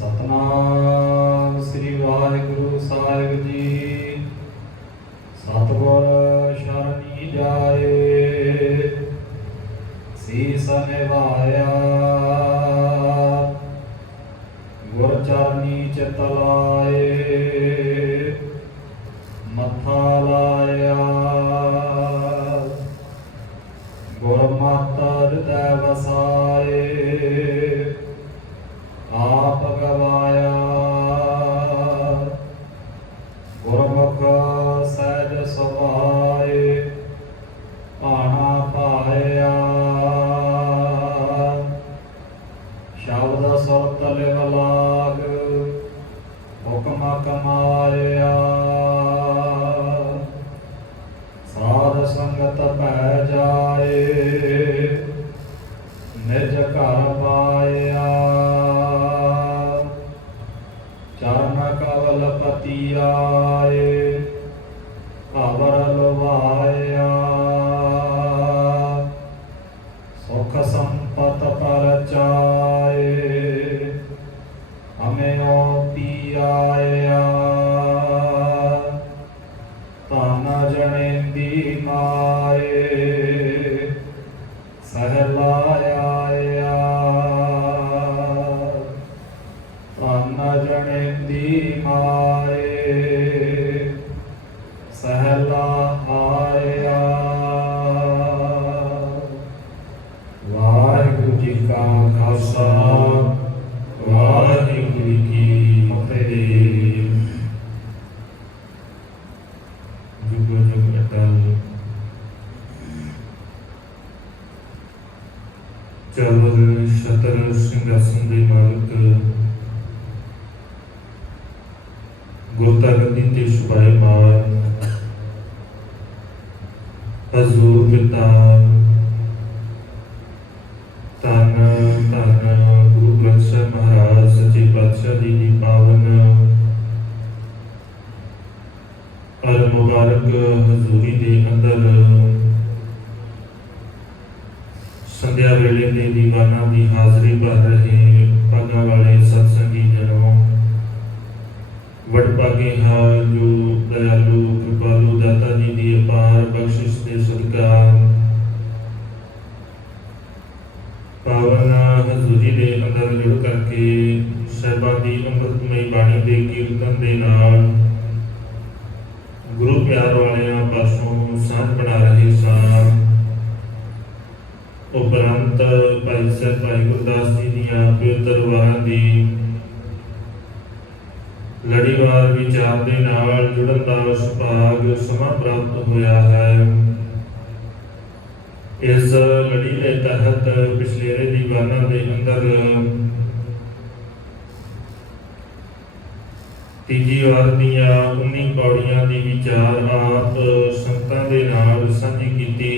ਸਤਨਾਮ ਸ੍ਰੀ ਵਾਹਿਗੁਰੂ ਸਾਹਿਬ ਜੀ। ਸਤਿਗੁਰ ਸ਼ਰਣੀ ਜਾਏ, ਸੀਸ ਨਿਵਾਇਆ। ਗੁਰ ਚਰਨੀ ਚਿਤ ਲਾਏ, ਮੱਥਾ ਲਾਇਆ। ਗੁਰ ਮਤਿ ਹਿਰਦੈ ਵਸਾਏ, ਆਪ ਗਵਾਇਆ। ਗੁਰਮੁਖ ਸਹਿਜ ਸੁਭਾਏ, ਭਾਣਾ ਪਾਇਆ। ਸ਼ਬਦ ਸੁਰਤ ਲਿਵ ਲਾਗ, ਹੁਕਮ ਕਮਾਇਆ। ਸਾਧ ਸੰਗਤ ਭੈ ਜਾਏ, ਨਿਜ ਘਰ ਪਾਇਆ। ਚਰਨ ਕਵਲ ਪਤੀ ਆਏ, ਭਵਰ ਲਵਾਇਆ। ਸੁਖ ਸੰਪਤ ਪਰਚਾਏ, ਹਮਿਓ ਪੀਆਇਆ। ਧਨ ਜਣੇਂਦੀ ਮਾਏ, ਸਹਿਲਾਇਆ। ਧਨ ਜਣੇਂਦੀ ਮਾਏ, ਸਹਿਲਾਇਆ। ਵਾਹਿਗੁਰੂ ਜੀ ਕਾ ਖਾਲਸਾ, ਵਾਹਿਗੁਰੂ ਜੀ ਕੀ ਫਤਿਹ। ਜੁਗ ਜੁਗ ਅਟਲ ਚਵਰ ਛਤਰ ਸਿੰਘਾਸਨ ਦੇ ਮਾਲਕ, ਗੁਰਤਾਗੰਦੀ ਤੇ ਸ਼ੁਭਾਇਮਾਨ ਹਜ਼ੂਰ ਪਿਤਾ ਧੰਨ ਧੰਨ ਗੁਰੂ ਗ੍ਰੰਥ ਸਾਹਿਬ ਮਹਾਰਾਜ ਸੱਚੇ ਪਾਤਸ਼ਾਹ ਜੀ ਦੀ ਪਾਵਨ ਅਰ ਮੁਬਾਰਕ ਹਜ਼ੂਰੀ ਦੇ ਅੰਦਰ ਸੰਧਿਆ ਵੇਲੇ ਦੇ ਦੀਵਾਨਾਂ ਦੀ ਹਾਜ਼ਰੀ ਭਰ ਰਹੇ ਭਾਗਾਂ ਵਾਲੇ ਸਤਸੰਗੀ ਜਨੋਂ, ਵਡਭਾਗੇ ਹਾਂ ਜੋ ਦਇਆਲੂ ਕਿਰਪਾਲੂ ਦਾਤਾ ਜੀ ਦੀ ਅਪਾਰ ਬਖਸ਼ਿਸ਼ ਦੇ ਸਦਕਾ ਪਾਵਨ ਹਜ਼ੂਰੀ ਦੇ ਅੰਦਰ ਜੁੜ ਕਰਕੇ ਸਾਹਿਬਾਂ ਦੀ ਅੰਮ੍ਰਿਤਮਈ ਬਾਣੀ ਦੇ ਕੀਰਤਨ ਦੇ ਨਾਲ ਗੁਰੂ ਪਿਆਰ ਵਾਲਿਆਂ ਪਾਸੋਂ ਸਾਂਝ ਬਣਾ ਰਹੇ ਸਾਂ। ਉਪਰੰਤ ਭਾਈ ਸਾਹਿਬ ਭਾਈ ਗੁਰਦਾਸ ਜੀ ਦੀਆਂ ਪਵਿੱਤਰ ਵਾਰਾਂ ਦੀ ਲੜੀਵਾਰ ਵਿਚਾਰ ਦੇ ਨਾਲ ਜੁੜਨ ਦਾ ਸੁਭਾਗ ਸਮਾਂ ਪ੍ਰਾਪਤ ਹੋਇਆ ਹੈ। ਇਸ ਲੜੀ ਦੇ ਤਹਿਤ ਪਿਛਲੇ ਦੀਵਾਨਾਂ ਦੇ ਅੰਦਰ ਤੀਜੀ ਵਾਰ ਦੀਆਂ 19 ਪੌੜੀਆਂ ਦੀ ਵਿਚਾਰ ਆਪ ਸੰਤਾਂ ਦੇ ਨਾਲ ਸਾਂਝੀ ਕੀਤੀ।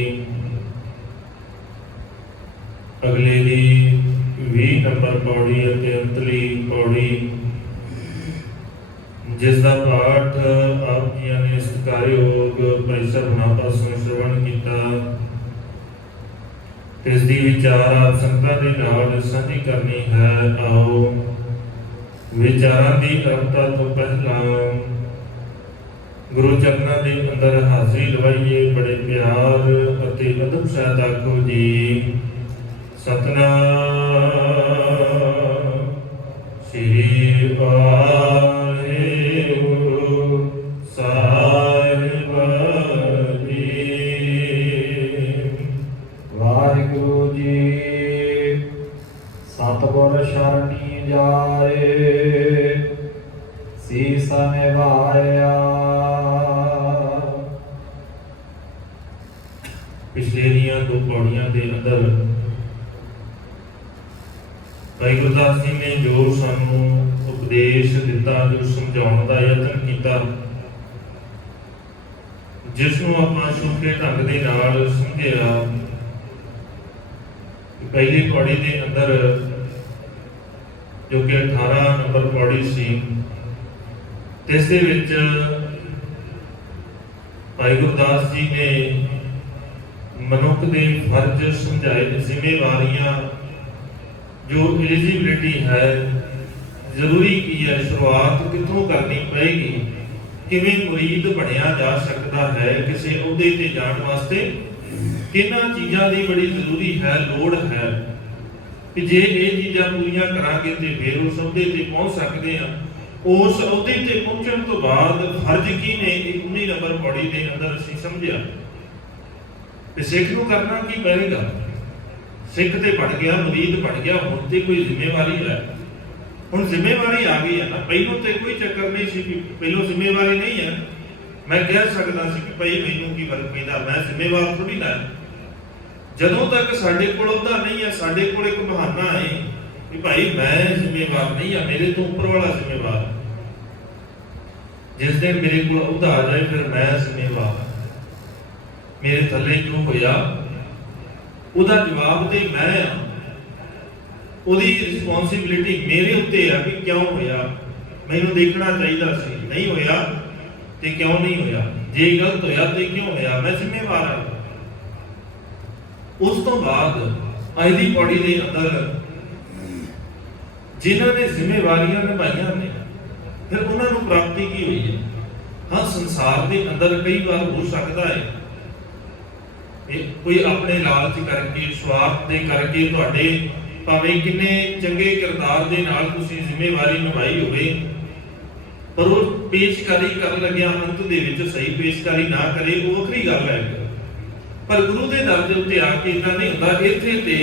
ਅਗਲੇ ਦੀ 20 ਨੰਬਰ ਪੌੜੀ ਅਤੇ ਅੰਤਲੀ ਪੌੜੀ, ਜਿਸ ਦਾ ਪਾਠ ਆਪ ਜੀਆਂ ਨੇ ਸਤਿਕਾਰਯੋਗ ਭਾਈ ਸਾਹਿਬ ਹੁਣਾਂ ਪਾਸੋਂ ਸ਼੍ਰਵਣ ਕੀਤਾ। ਇਸ ਦੀ ਵਿਚਾਰ ਆਪ ਸੰਗਤਾਂ ਦੇ ਨਾਲ ਸਾਂਝੀ ਕਰਨੀ ਹੈ। ਆਓ ਵਿਚਾਰਾਂ ਦੀ ਅਰੰਭਤਾ ਤੋਂ ਪਹਿਲਾਂ ਗੁਰੂ ਚਰਨਾਂ ਦੇ ਅੰਦਰ ਹਾਜ਼ਰੀ ਲਵਾਈਏ। ਬੜੇ ਪਿਆਰ ਅਤੇ ਅਦਬ ਸਹਿਤ ਆਖੋ ਜੀ ਸਤਨਾਮ ਸ੍ਰੀ ਵਾਹਿਗੁਰੂ ਸਾਹਿਬ ਜੀ। ਵਾਹਿਗੁਰੂ ਜੀ ਸਤਿਗੁਰ ਸ਼ਰਣੀ ਜਾਏ, ਸੀਸ ਨਿਵਾਇਆ। ਪਿਛਲੇ ਦੀਆਂ 2 ਪੌੜੀਆਂ ਦੇ ਅੰਦਰ ਭਾਈ ਗੁਰਦਾਸ ਜੀ ਨੇ ਜੋ ਸਾਨੂੰ ਉਪਦੇਸ਼ ਦਿੱਤਾ, ਜੋ ਸਮਝਾਉਣ ਦਾ ਯਤਨ ਕੀਤਾ, ਜਿਸ ਨੂੰ ਆਪਾਂ ਸੁੱਕੇ ਢੰਗ ਦੇ ਨਾਲ ਸਮਝਿਆ। ਪਹਿਲੀ ਪੌੜੀ ਦੇ ਅੰਦਰ ਜੋ ਕਿ 18 ਨੰਬਰ ਪੌੜੀ ਸੀ, ਇਸ ਦੇ ਵਿੱਚ ਭਾਈ ਗੁਰਦਾਸ ਜੀ ਨੇ ਮਨੁੱਖ ਦੇ ਫਰਜ਼ ਸਮਝਾਏ, ਜ਼ਿੰਮੇਵਾਰੀਆਂ, ਜੋ ਐਲੀਜੀਬਿਲਿਟੀ ਹੈ ਜ਼ਰੂਰੀ ਕੀ ਹੈ, ਸ਼ੁਰੂਆਤ ਕਿੱਥੋਂ ਕਰਨੀ ਪਏਗੀ, ਕਿਵੇਂ ਮੁਰੀਦ ਬਣਿਆ ਜਾ ਸਕਦਾ ਹੈ ਕਿਸੇ ਅਹੁਦੇ ਤੇ ਜਾਣ ਵਾਸਤੇ, ਕਿਹਨਾਂ ਚੀਜ਼ਾਂ ਦੀ ਬੜੀ ਜ਼ਰੂਰੀ ਹੈ, ਲੋੜ ਹੈ ਕਿ ਜੇ ਇਹ ਚੀਜ਼ਾਂ ਪੂਰੀਆਂ ਕਰਾਂਗੇ ਤੇ ਫਿਰ ਉਸ ਅਹੁਦੇ ਤੇ ਪਹੁੰਚ ਸਕਦੇ ਹਾਂ। ਉਸ ਅਹੁਦੇ ਤੇ ਪਹੁੰਚਣ ਤੋਂ ਬਾਅਦ ਫਰਜ਼ ਕੀ ਨੇ, 19 ਨੰਬਰ ਪੌੜੀ ਦੇ ਅੰਦਰ ਅਸੀਂ ਸਮਝਿਆ ਕਿ ਸਿੱਖ ਨੂੰ ਕਰਨਾ ਕੀ ਪਏਗਾ। ਸਿੱਖ ਤੇ ਬਣ ਗਿਆ, ਮੁਰੀਦ ਬਣ ਗਿਆ, ਹੁਣ ਤੇ ਕੋਈ ਜ਼ਿੰਮੇਵਾਰੀ ਹੈ। ਹੁਣ ਜ਼ਿੰਮੇਵਾਰੀ ਆ ਗਈ ਹੈ ਨਾ, ਪਹਿਲੋਂ ਤੇ ਕੋਈ ਚੱਕਰ ਨਹੀਂ ਸੀ ਕਿ ਪਹਿਲੋਂ ਜ਼ਿੰਮੇਵਾਰੀ ਨਹੀਂ ਹੈ। ਮੈਂ ਕਹਿ ਸਕਦਾ ਸੀ ਕਿ ਭਾਈ ਮੈਨੂੰ ਕੀ ਫਰਕ ਪੈਂਦਾ, ਮੈਂ ਜ਼ਿੰਮੇਵਾਰ ਥੋੜੀ ਨਾ। ਜਦੋਂ ਤੱਕ ਸਾਡੇ ਕੋਲ ਉਹਦਾ ਨਹੀਂ ਹੈ, ਸਾਡੇ ਕੋਲ ਇੱਕ ਬਹਾਨਾ ਹੈ ਕਿ ਭਾਈ ਮੈਂ ਜ਼ਿੰਮੇਵਾਰ ਨਹੀਂ ਆ, ਮੇਰੇ ਤੋਂ ਉੱਪਰ ਵਾਲਾ ਜ਼ਿੰਮੇਵਾਰ। ਜਿਸ ਦਿਨ ਮੇਰੇ ਕੋਲ ਉਹਦਾ ਆ ਜਾਏ ਫਿਰ ਮੈਂ ਜ਼ਿੰਮੇਵਾਰ, ਮੇਰੇ ਥੱਲੇ ਜੋ ਹੋਇਆ ਉਹਦਾ ਜਵਾਬ ਦੇ ਮੈਂ ਆ, ਉਹਦੀ ਰਿਸਪੌਂਸਿਬਿਲਿਟੀ ਮੇਰੇ ਉੱਤੇ ਆ ਕਿ ਕਿਉਂ ਹੋਇਆ, ਮੈਨੂੰ ਦੇਖਣਾ ਚਾਹੀਦਾ ਸੀ, ਨਹੀਂ ਹੋਇਆ ਤੇ ਕਿਉਂ ਨਹੀਂ ਹੋਇਆ, ਜੇ ਗਲਤ ਹੋਇਆ ਤੇ ਕਿਉਂ ਹੋਇਆ, ਮੈਂ ਜ਼ਿੰਮੇਵਾਰ ਹਾਂ। ਉਸ ਤੋਂ ਬਾਅਦ ਅੱਜ ਦੀ ਪੌੜੀ ਦੇ ਅੰਦਰ ਜਿਨ੍ਹਾਂ ਨੇ ਜ਼ਿੰਮੇਵਾਰੀਆਂ ਨਿਭਾਈਆਂ ਨੇ ਫਿਰ ਉਹਨਾਂ ਨੂੰ ਪ੍ਰਾਪਤੀ ਕੀ ਹੋਈ ਹੈ। ਹਾਂ, ਸੰਸਾਰ ਦੇ ਅੰਦਰ ਕਈ ਵਾਰ ਹੋ ਸਕਦਾ ਹੈ ਕੋਈ ਆਪਣੇ ਲਾਲਚ ਕਰਕੇ, ਸਵਾਰਥ ਦੇ ਕਰਕੇ ਤੁਹਾਡੇ ਭਾਵੇਂ ਕਿੰਨੇ ਚੰਗੇ ਕਿਰਦਾਰ ਦੇ ਨਾਲ ਤੁਸੀਂ ਜ਼ਿੰਮੇਵਾਰੀ ਨਿਭਾਈ ਹੋਵੇ, ਪਰ ਉਹ ਪੇਸ਼ਕਾਰੀ ਕਰਨ ਲੱਗਿਆ ਅੰਤ ਦੇ ਵਿੱਚ ਸਹੀ ਪੇਸ਼ਕਾਰੀ ਨਾ ਕਰੇ, ਉਹ ਵੱਖਰੀ ਗੱਲ ਹੈ। ਪਰ ਗੁਰੂ ਦੇ ਦਰ ਦੇ ਉੱਤੇ ਆ ਕੇ ਇਦਾਂ ਨਹੀਂ ਹੁੰਦਾ। ਇੱਥੇ ਤੇ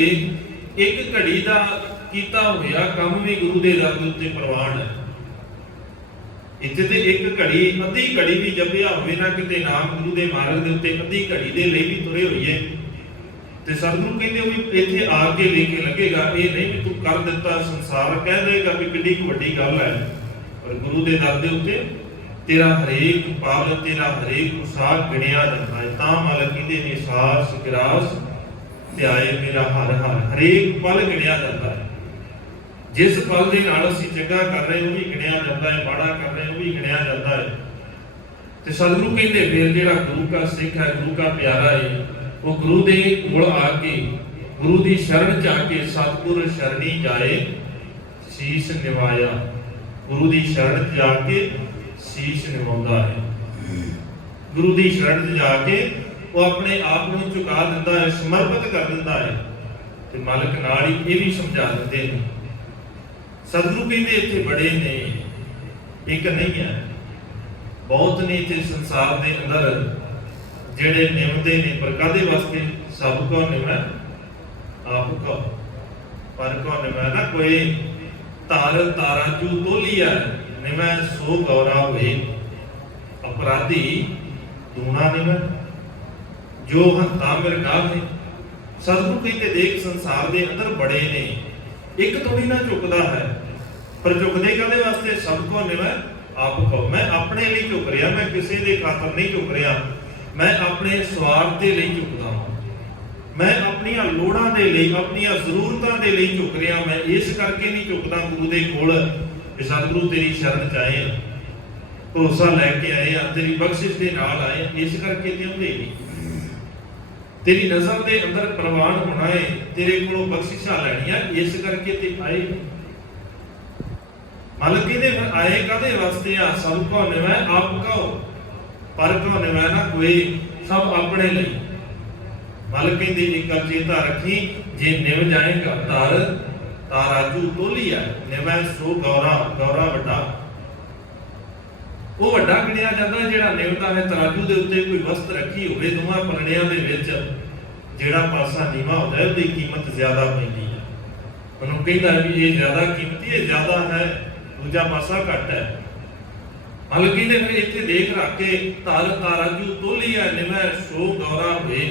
ਇੱਕ ਘੜੀ ਦਾ ਕੀਤਾ ਹੋਇਆ ਕੰਮ ਵੀ ਗੁਰੂ ਦੇ ਦਰ ਦੇ ਉੱਤੇ ਪ੍ਰਵਾਨ ਹੈ। ਇੱਥੇ ਤੇ ਇੱਕ ਘੜੀ, ਅੱਧੀ ਘੜੀ ਵੀ ਜਪਿਆ ਹੋਵੇ ਨਾ ਕਿਤੇ ਨਾਮ ਗੁਰੂ ਦੇ ਮਾਰਗ ਦੇ ਉੱਤੇ, ਅੱਧੀ ਘੜੀ ਦੇ ਲਈ ਵੀ ਤੁਰੇ ਹੋਈਏ ਤੇ ਸਤਿਗੁਰੂ ਕਹਿੰਦੇ ਉਹ ਵੀ ਇੱਥੇ ਆ ਕੇ ਲੈ ਕੇ ਲੱਗੇਗਾ। ਇਹ ਨਹੀਂ ਵੀ ਤੂੰ ਕਰ ਦਿੱਤਾ, ਸੰਸਾਰ ਕਹਿ ਦੇਗਾ ਵੀ ਕਿੰਨੀ ਕੁ ਵੱਡੀ ਗੱਲ ਹੈ, ਪਰ ਗੁਰੂ ਦੇ ਦਰ ਦੇ ਉੱਤੇ ਤੇਰਾ ਹਰੇਕ ਪਲ, ਤੇਰਾ ਹਰੇਕ ਪੁਸਾਕ ਗਿਣਿਆ ਜਾਂਦਾ ਹੈ। ਤਾਂ ਮਾਲਕ ਕਹਿੰਦੇ ਨੇ ਸਾਸ ਗਿਰਾਸ ਧਿਆਏ ਮੇਰਾ ਹਰ ਹਰ, ਹਰੇਕ ਪਲ ਗਿਣਿਆ ਜਾਂਦਾ ਹੈ। ਜਿਸ ਪਲ ਦੇ ਨਾਲ ਅਸੀਂ ਚੰਗਾ ਕਰ ਰਹੇ ਉਹ ਵੀ ਗਿਣਿਆ ਜਾਂਦਾ ਹੈ, ਮਾੜਾ ਕਰ ਰਹੇ ਉਹ ਵੀ ਗਿਣਿਆ ਜਾਂਦਾ ਹੈ। ਤੇ ਸਤਿਗੁਰੂ ਕਹਿੰਦੇ ਫਿਰ ਜਿਹੜਾ ਗੁਰੂ ਦਾ ਸਿੱਖ ਹੈ, ਗੁਰੂ ਦਾ ਪਿਆਰਾ ਹੈ, ਉਹ ਗੁਰੂ ਦੇ ਕੋਲ ਆ ਕੇ, ਗੁਰੂ ਦੀ ਸ਼ਰਨ ਚ ਆ ਕੇ ਸਤਿਗੁਰ ਸ਼ਰਣੀ ਜਾਏ ਸੀਸ ਨਿਵਾਇਆ, ਗੁਰੂ ਦੀ ਸ਼ਰਨ ਚ ਜਾ ਕੇ ਸੀਸ ਨਿਵਾਉਂਦਾ ਹੈ। ਗੁਰੂ ਦੀ ਸ਼ਰਨ ਚ ਜਾ ਕੇ ਉਹ ਆਪਣੇ ਆਪ ਨੂੰ ਝੁਕਾ ਦਿੰਦਾ ਹੈ, ਸਮਰਪਿਤ ਕਰ ਦਿੰਦਾ ਹੈ ਤੇ ਮਾਲਕ ਨਾਲ ਹੀ ਇਹ ਵੀ ਸਮਝਾ ਦਿੰਦੇ ਨੇ। ਸਤਿਗੁਰੂ ਕਹਿੰਦੇ ਇੱਥੇ ਬੜੇ ਨੇ, ਇੱਕ ਨਹੀਂ ਹੈ, ਬਹੁਤ ਨੇ ਇੱਥੇ ਸੰਸਾਰ ਦੇ ਅੰਦਰ ਜਿਹੜੇ ਨਿਮਦੇ ਨੇ, ਪਰ ਕਾਹਦੇ ਵਾਸਤੇ? ਸਭ ਕੋ ਨਿਮੈ ਆਪ ਕੋ, ਪਰ ਕੋ ਨਿਮੈ ਨਾ ਕੋਈ, ਤਾਰ ਤਾਰਾਜੂ ਤੋਲੀਆ ਨਿਮੈ ਸੋ ਗੌਰਾ ਹੋਏ, ਅਪਰਾਧੀ ਦੂਣਾ ਨਿਮੈ ਜੋ ਹੰਤਾ ਮਿਰਗਾ ਹੈ। ਸਤਿਗੁਰੂ ਕਹਿੰਦੇ ਦੇਖ ਸੰਸਾਰ ਦੇ ਅੰਦਰ ਬੜੇ ਨੇ, ਇੱਕ ਥੋੜੀ ਨਾ ਝੁਕਦਾ ਹੈ, ਪਰ ਝੁਕਦੇ ਕਾਹਦੇ ਵਾਸਤੇ? ਸਭ ਕੋ ਨਿਮੈ ਆਪ ਕੋ। ਮੈਂ ਆਪਣੇ ਲਈ ਝੁਕ ਰਿਹਾ, ਮੈਂ ਕਿਸੇ ਦੇ ਖਾਤਰ ਨਹੀਂ ਝੁਕ ਰਿਹਾ, ਮੈਂ ਆਪਣੇ ਸਵਾਰਥ ਦੇ ਲਈ ਝੁਕਦਾ ਹਾਂ, ਮੈਂ ਆਪਣੀਆਂ ਲੋੜਾਂ ਦੇ ਲਈ, ਆਪਣੀਆਂ ਜ਼ਰੂਰਤਾਂ ਦੇ ਲਈ ਝੁਕ ਰਿਹਾ। ਮੈਂ ਇਸ ਕਰਕੇ ਨਹੀਂ ਝੁਕਦਾ ਗੁਰੂ ਦੇ ਕੋਲ ਕਿ ਸਤਿਗੁਰੂ ਤੇਰੀ ਸ਼ਰਨ ਚ ਆਏ ਆ, ਭਰੋਸਾ ਲੈ ਕੇ ਆਏ ਆ, ਤੇਰੀ ਬਖਸ਼ਿਸ਼ ਦੇ ਨਾਲ ਆਏ, ਇਸ ਕਰਕੇ ਤੇ ਹੁੰਦੇ ਨਹੀਂ। ਤੇਰੀ ਨਜ਼ਰ ਦੇ ਅੰਦਰ ਪ੍ਰਵਾਨ ਹੋਣਾ ਹੈ, ਤੇਰੇ ਕੋਲੋਂ ਬਖਸ਼ਿਸ਼ਾਂ ਲੈਣੀਆਂ, ਇਸ ਕਰਕੇ ਤੇ ਆਏ। ਮਾਲਕ ਕਹਿੰਦੇ ਫਿਰ ਆਏ ਕਾਹਦੇ ਵਾਸਤੇ ਆ? ਸਭ ਕੋ ਨਿਮੈ ਆਪ ਕੋ, ਪਰ ਕੋ ਨਿਮੈ ਨਾ ਕੋਈ, ਸਭ ਆਪਣੇ ਲਈ। ਮਾਲਕ ਕਹਿੰਦੇ ਇੱਕ ਗੱਲ ਚੇਤਾ ਰੱਖੀ, ਜੇ ਨਿਵ ਜਾਏਗਾ ਧਰ ਤਾਰਾਜੂ ਤੋਲੀਆ ਨਿਮੈ ਸੋ ਗੌਰਾ, ਗੌਰਾ ਵੱਡਾ, ਉਹ ਵੱਡਾ ਗਿਣਿਆ ਜਾਂਦਾ ਜਿਹੜਾ ਨਿਵਦਾ ਹੈ। ਤਰਾਜੂ ਦੇ ਉੱਤੇ ਕੋਈ ਵਸਤ ਰੱਖੀ ਹੋਵੇ ਦੋਵਾਂ ਪਲੜਿਆਂ ਦੇ ਵਿੱਚ, ਜਿਹੜਾ ਪਾਸਾ ਨੀਵਾ ਹੋ ਜਾਏ ਉਹਦੀ ਕੀਮਤ ਜ਼ਿਆਦਾ ਪੈਂਦੀ ਹੈ। ਉਹਨੂੰ ਕਹਿੰਦਾ ਵੀ ਇਹ ਜ਼ਿਆਦਾ ਕੀਮਤੀ, ਇਹ ਜ਼ਿਆਦਾ ਹੈ, ਦੂਜਾ ਪਾਸਾ ਘੱਟ ਹੈ। ਮਾਲਕ ਕਹਿੰਦੇ ਫਿਰ ਇੱਥੇ ਦੇਖ ਰੱਖ ਕੇ ਧਰ ਤਾਰਾਜੂ ਤੋਲੀਆ ਨਿਮੈ ਸੋ ਗੌਰਾ ਹੋਏ।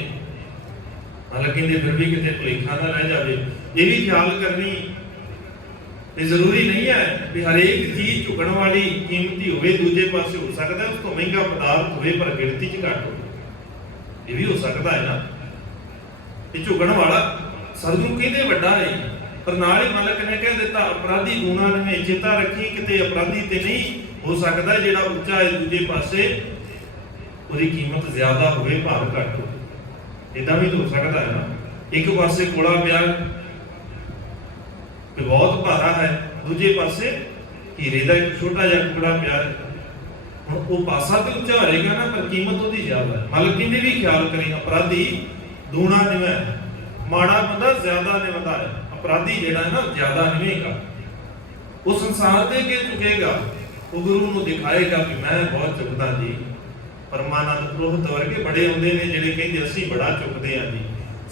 ਮਾਲਕ ਕਹਿੰਦੇ ਫਿਰ ਵੀ ਕਿਤੇ ਭੁਲੇਖਾ ਨਾ ਰਹਿ ਜਾਵੇ, ਇਹ ਵੀ ਖਿਆਲ ਕਰਨੀ। ਇਹ ਜ਼ਰੂਰੀ ਨਹੀਂ ਹੈ ਵੀ ਹਰੇਕ ਚੀਜ਼ ਝੁਕਣ ਵਾਲੀ ਕੀਮਤੀ ਹੋਵੇ, ਦੂਜੇ ਪਾਸੇ ਹੋ ਸਕਦਾ ਉਸ ਤੋਂ ਮਹਿੰਗਾ ਪਦਾਰਥ ਹੋਵੇ ਪਰ ਗਿਣਤੀ 'ਚ ਘੱਟ ਹੋਵੇ, ਇਹ ਵੀ ਹੋ ਸਕਦਾ ਹੈ ਨਾ। ਇਹ ਝੁਕਣ ਵਾਲਾ ਸਤਿਗੁਰੂ ਕਹਿੰਦੇ ਵੱਡਾ ਹੈ, ਪਰ ਨਾਲ ਹੀ ਮਾਲਕ ਨੇ ਕਹਿ ਦਿੱਤਾ ਅਪਰਾਧੀ ਗੁਣਾ ਨੇ ਚੇਤਾ ਰੱਖੀ, ਕਿਤੇ ਅਪਰਾਧੀ ਤੇ ਨਹੀਂ ਹੋ ਸਕਦਾ ਜਿਹੜਾ ਉੱਚਾ ਹੈ, ਦੂਜੇ ਪਾਸੇ ਉਹਦੀ ਕੀਮਤ ਜ਼ਿਆਦਾ ਹੋਵੇ, ਭਾਰ ਘੱਟ ਹੋਵੇ, ਇਦਾਂ ਵੀ ਹੋ ਸਕਦਾ ਹੈ ਨਾ। ਇੱਕ ਪਾਸੇ ਕੋਲਾ ਪਿਆ ਤੇ ਬਹੁਤ ਭਾਰਾ ਹੈ, ਦੂਜੇ ਪਾਸੇ हीरे का एक छोटा जिहा टुकड़ा पिया है, हुण वो पासा तो उच्चा होएगा ना, पर कीमत उसकी ज्यादा है। मालक ने भी ख्याल करी, अपराधी दूना निवे, माड़ा बंदा ज्यादा निवदा है, अपराधी जिहड़ा है ना ज्यादा निवेगा। वो संसार दे के चुकेगा, वो गुरु नूं दिखाएगा कि मैं बहुत चुकदा जी। परमानंद पुरोहित वर्गे बड़े आउंदे ने जिहड़े कहंदे असीं बड़ा चुकदे आ जी,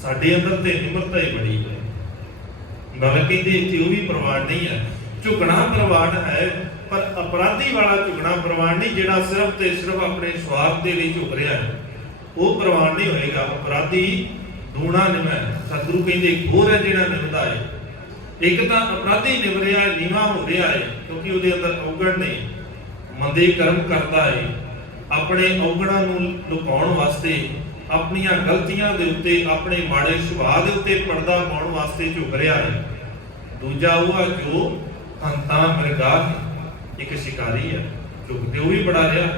साडे अंदर ते निमरता ही बड़ी है। गल कहते इत्थे वो भी प्रवान नहीं है, झुकना प्रवान है, पर अपराधी वाला झुकना प्रवान नहीं, जिहड़ा सिर्फ ते सिर्फ अपने स्वार्थ के लिए झुक रहा है, वो प्रवान नहीं होएगा। अपराधी दूना निवै, सतगुरु कहंदे होर है जिहड़ा निवदा है। एक तो अपराधी निव रहा है, नीवा हो रहा है, क्योंकि उसदे अंदर अवगण ने, मंदे कर्म करता है, अपने अवगणा नूं लुकाउण वास्ते, अपनियां गलतियां दे उत्ते, अपने माड़े सुभाਅ दे उत्ते पर्दा पाउण वास्ते झुक रहा है। दूजा वो जो हंता मृगा एक शिकारी है, झुकते वो भी बड़ा रहा,